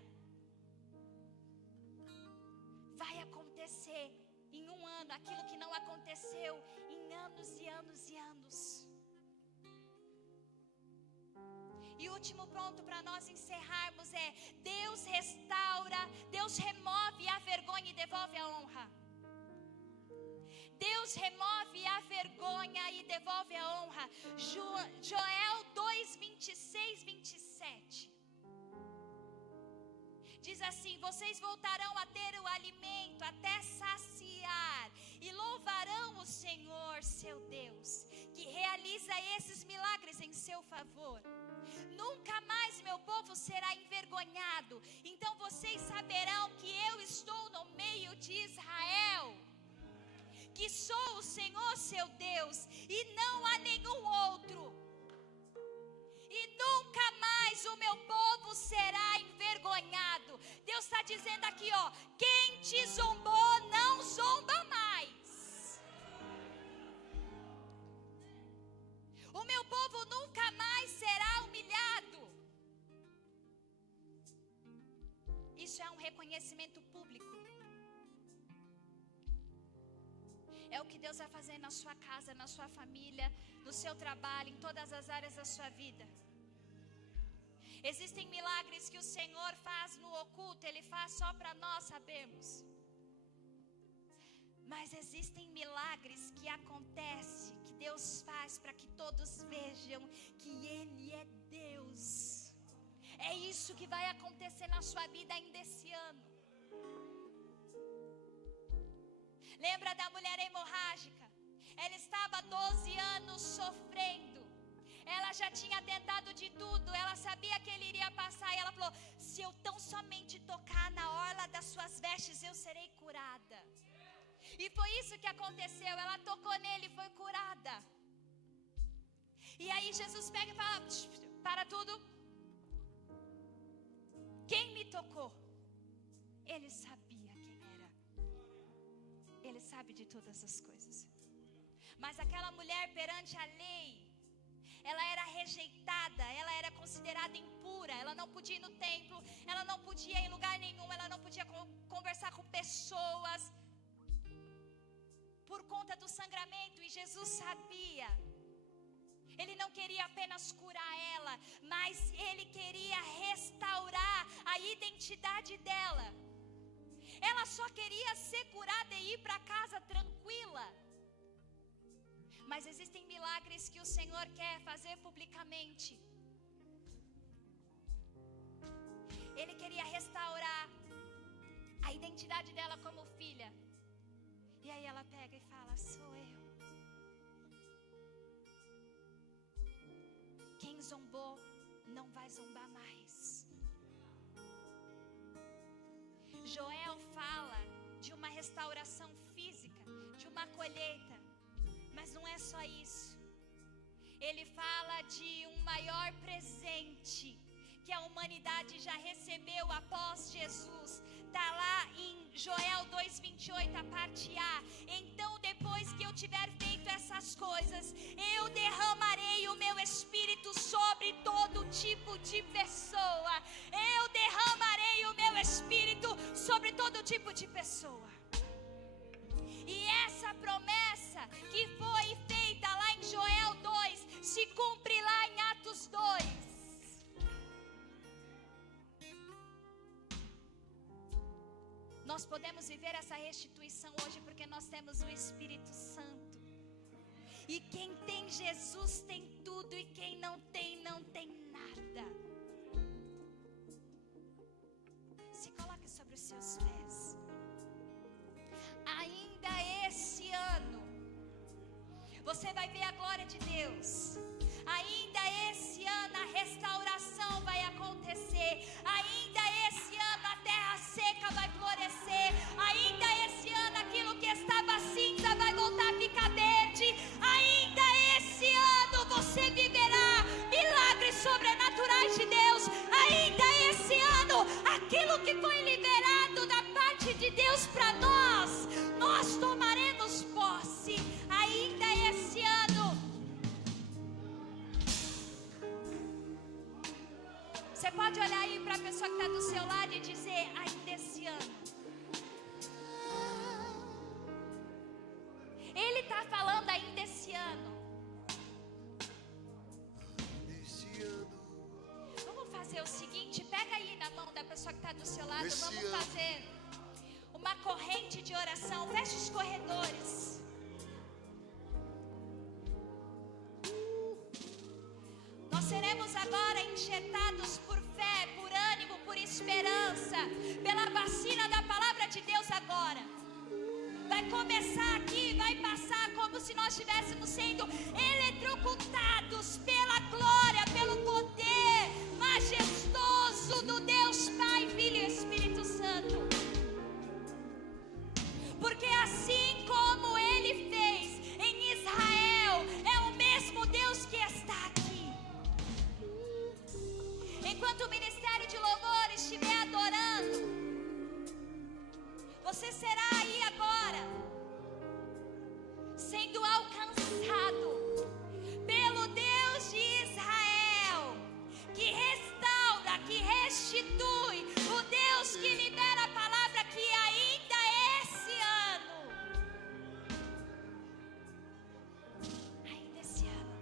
Vai acontecer em um ano aquilo que não aconteceu em anos e anos e anos. E o último ponto para nós encerrarmos é: Deus restaura, Deus remove a vergonha e devolve a honra. Deus remove a vergonha e devolve a honra. Joel 2, 26, 27. Diz assim: vocês voltarão a ter o alimento até saciar, e louvarão o Senhor seu Deus, que realiza esses milagres em seu favor. Nunca mais meu povo será envergonhado. Então vocês saberão que eu estou no meio de Israel, que sou o Senhor seu Deus, e não há nenhum outro. E nunca mais o meu povo será envergonhado. Deus está dizendo aqui, ó: quem te zombou não zomba mais. O meu povo nunca mais será humilhado. Isso é um reconhecimento público. É o que Deus vai fazer na sua casa, na sua família, no seu trabalho, em todas as áreas da sua vida. Existem milagres que o Senhor faz no oculto, Ele faz só para nós sabermos. Mas existem milagres que acontecem, que Deus faz para que todos vejam que Ele é Deus. É isso que vai acontecer na sua vida ainda esse ano. Lembra da mulher hemorrágica? Ela estava 12 anos sofrendo. Ela já tinha tentado de tudo. Ela sabia que ele iria passar. E ela falou: se eu tão somente tocar na orla das suas vestes, eu serei curada. E foi isso que aconteceu. Ela tocou nele e foi curada. E aí Jesus pega e fala: para tudo. Quem me tocou? Ele sabia quem era. Ele sabe de todas as coisas. Mas aquela mulher perante a lei, ela era rejeitada, ela era considerada impura, ela não podia ir no templo, ela não podia ir em lugar nenhum, ela não podia conversar com pessoas, por conta do sangramento, e Jesus sabia. Ele não queria apenas curar ela, mas Ele queria restaurar a identidade dela. Ela só queria ser curada e ir para casa tranquila. Mas existem milagres que o Senhor quer fazer publicamente. Ele queria restaurar a identidade dela como filha. E aí ela pega e fala: sou eu. Quem zombou não vai zombar mais. Joel fala de uma restauração física, de uma colheita, mas não é só isso. Ele fala de um maior presente que a humanidade já recebeu após Jesus. Está lá em Joel 2:28, a parte A. Então, depois que eu tiver feito essas coisas, eu derramarei o meu espírito sobre todo tipo de pessoa. Eu derramarei o meu espírito sobre todo tipo de pessoa. E essa promessa que foi feita lá em Joel 2, se cumpre lá em Atos 2. Nós podemos viver essa restituição hoje porque nós temos o Espírito Santo. E quem tem Jesus tem tudo, e quem não tem, não tem nada. Se coloque sobre os seus pés. Ainda esse ano, você vai ver a glória de Deus. Ainda esse ano a restauração vai acontecer. Ainda esse ano a terra seca vai florescer. Ainda esse ano aquilo que estava cinza vai voltar a ficar verde. Ainda esse ano você viverá milagres sobrenaturais de Deus. Ainda esse ano aquilo que foi liberado da parte de Deus para nós, nós tomaremos posse. Ainda esse ano. Você pode olhar aí para a pessoa que está do seu lado e dizer: ainda esse ano. Ele está falando ainda esse ano. Vamos fazer o seguinte: pega aí na mão da pessoa que está do seu lado. Vamos fazer uma corrente de oração. Feche os corredores. Nós seremos agora enxertados por fé, por ânimo, por esperança, pela vacina da palavra de Deus agora. Vai começar aqui, vai passar como se nós estivéssemos sendo eletrocutados pela glória, pelo poder majestoso do Deus Pai, Filho e Espírito Santo. Porque assim como Ele fez em Israel, é o mesmo Deus que está aqui. Enquanto o ministério de louvor estiver adorando, você será aí agora, sendo alcançado pelo Deus de Israel, que restaura, que restitui, o Deus que libera a palavra, que ainda esse ano, ainda esse ano,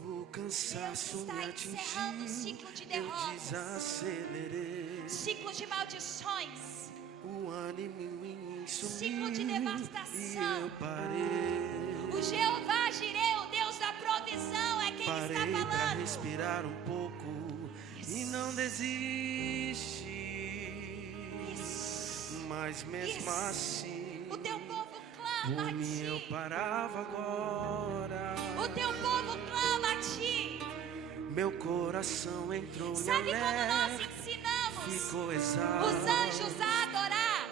o cansaço me atingiu, eu desacelerei. Ciclo de maldições, O ânimo me sumiu, ciclo de devastação. e eu parei. O Jeová Jireh, o Deus da provisão, é quem está Parei pra falando. respirar um pouco e não desiste. Mas mesmo assim, O teu povo clama a por mim eu ti. parava agora. O teu povo clama a ti. Meu coração entrou em Sabe como nós alerta, ensinamos ficou os exausto. anjos a adorar?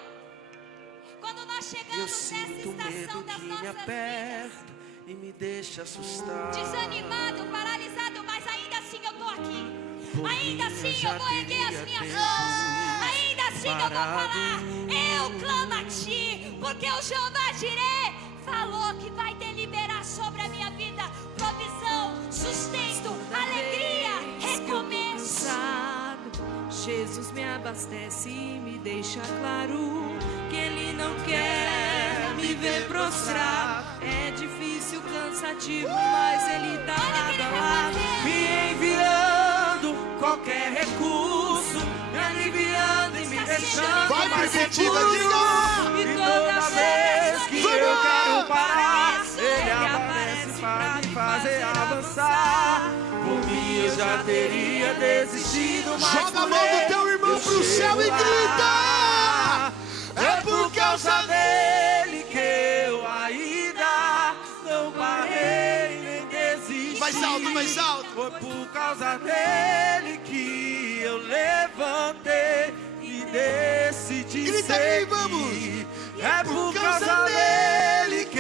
Quando nós Eu chegamos nessa sinto estação medo das que me nossas vidas, aperta e me deixa assustado. desanimado, paralisado, mas ainda assim eu estou aqui. Por Ainda mim, assim eu eu vou já erguer as teria minhas tempo mãos. Ainda assim eu vou parado. falar: eu clamo a ti, porque o Jeová Jireh falou que vai deliberar sobre a minha vida provisão, sustento, alegria, recomeço. Jesus me abastece e me deixa claro que Ele não quer me ver prostrar. É difícil, cansativo, mas Ele tá lado a lado, Me enviando qualquer recurso, me aliviando e me deixando Vai, mais perspectiva, seguro. diga! E toda vez que eu quero parar, Ele Ele aparece para me fazer avançar. Por mim eu já teria desistido, mas Joga a mão do teu irmão pro céu e grita! É por causa dele que eu ainda não parei nem desisti. Mais alto, mais alto. Foi por causa dele que eu levantei e decidi Grita aí, seguir. vamos. É por causa dele que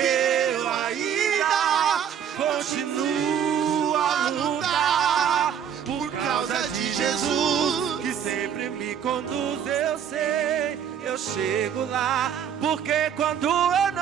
eu ainda continuo a lutar. Por causa de Jesus, que sempre me conduz, eu sei, eu chego lá. Porque quando eu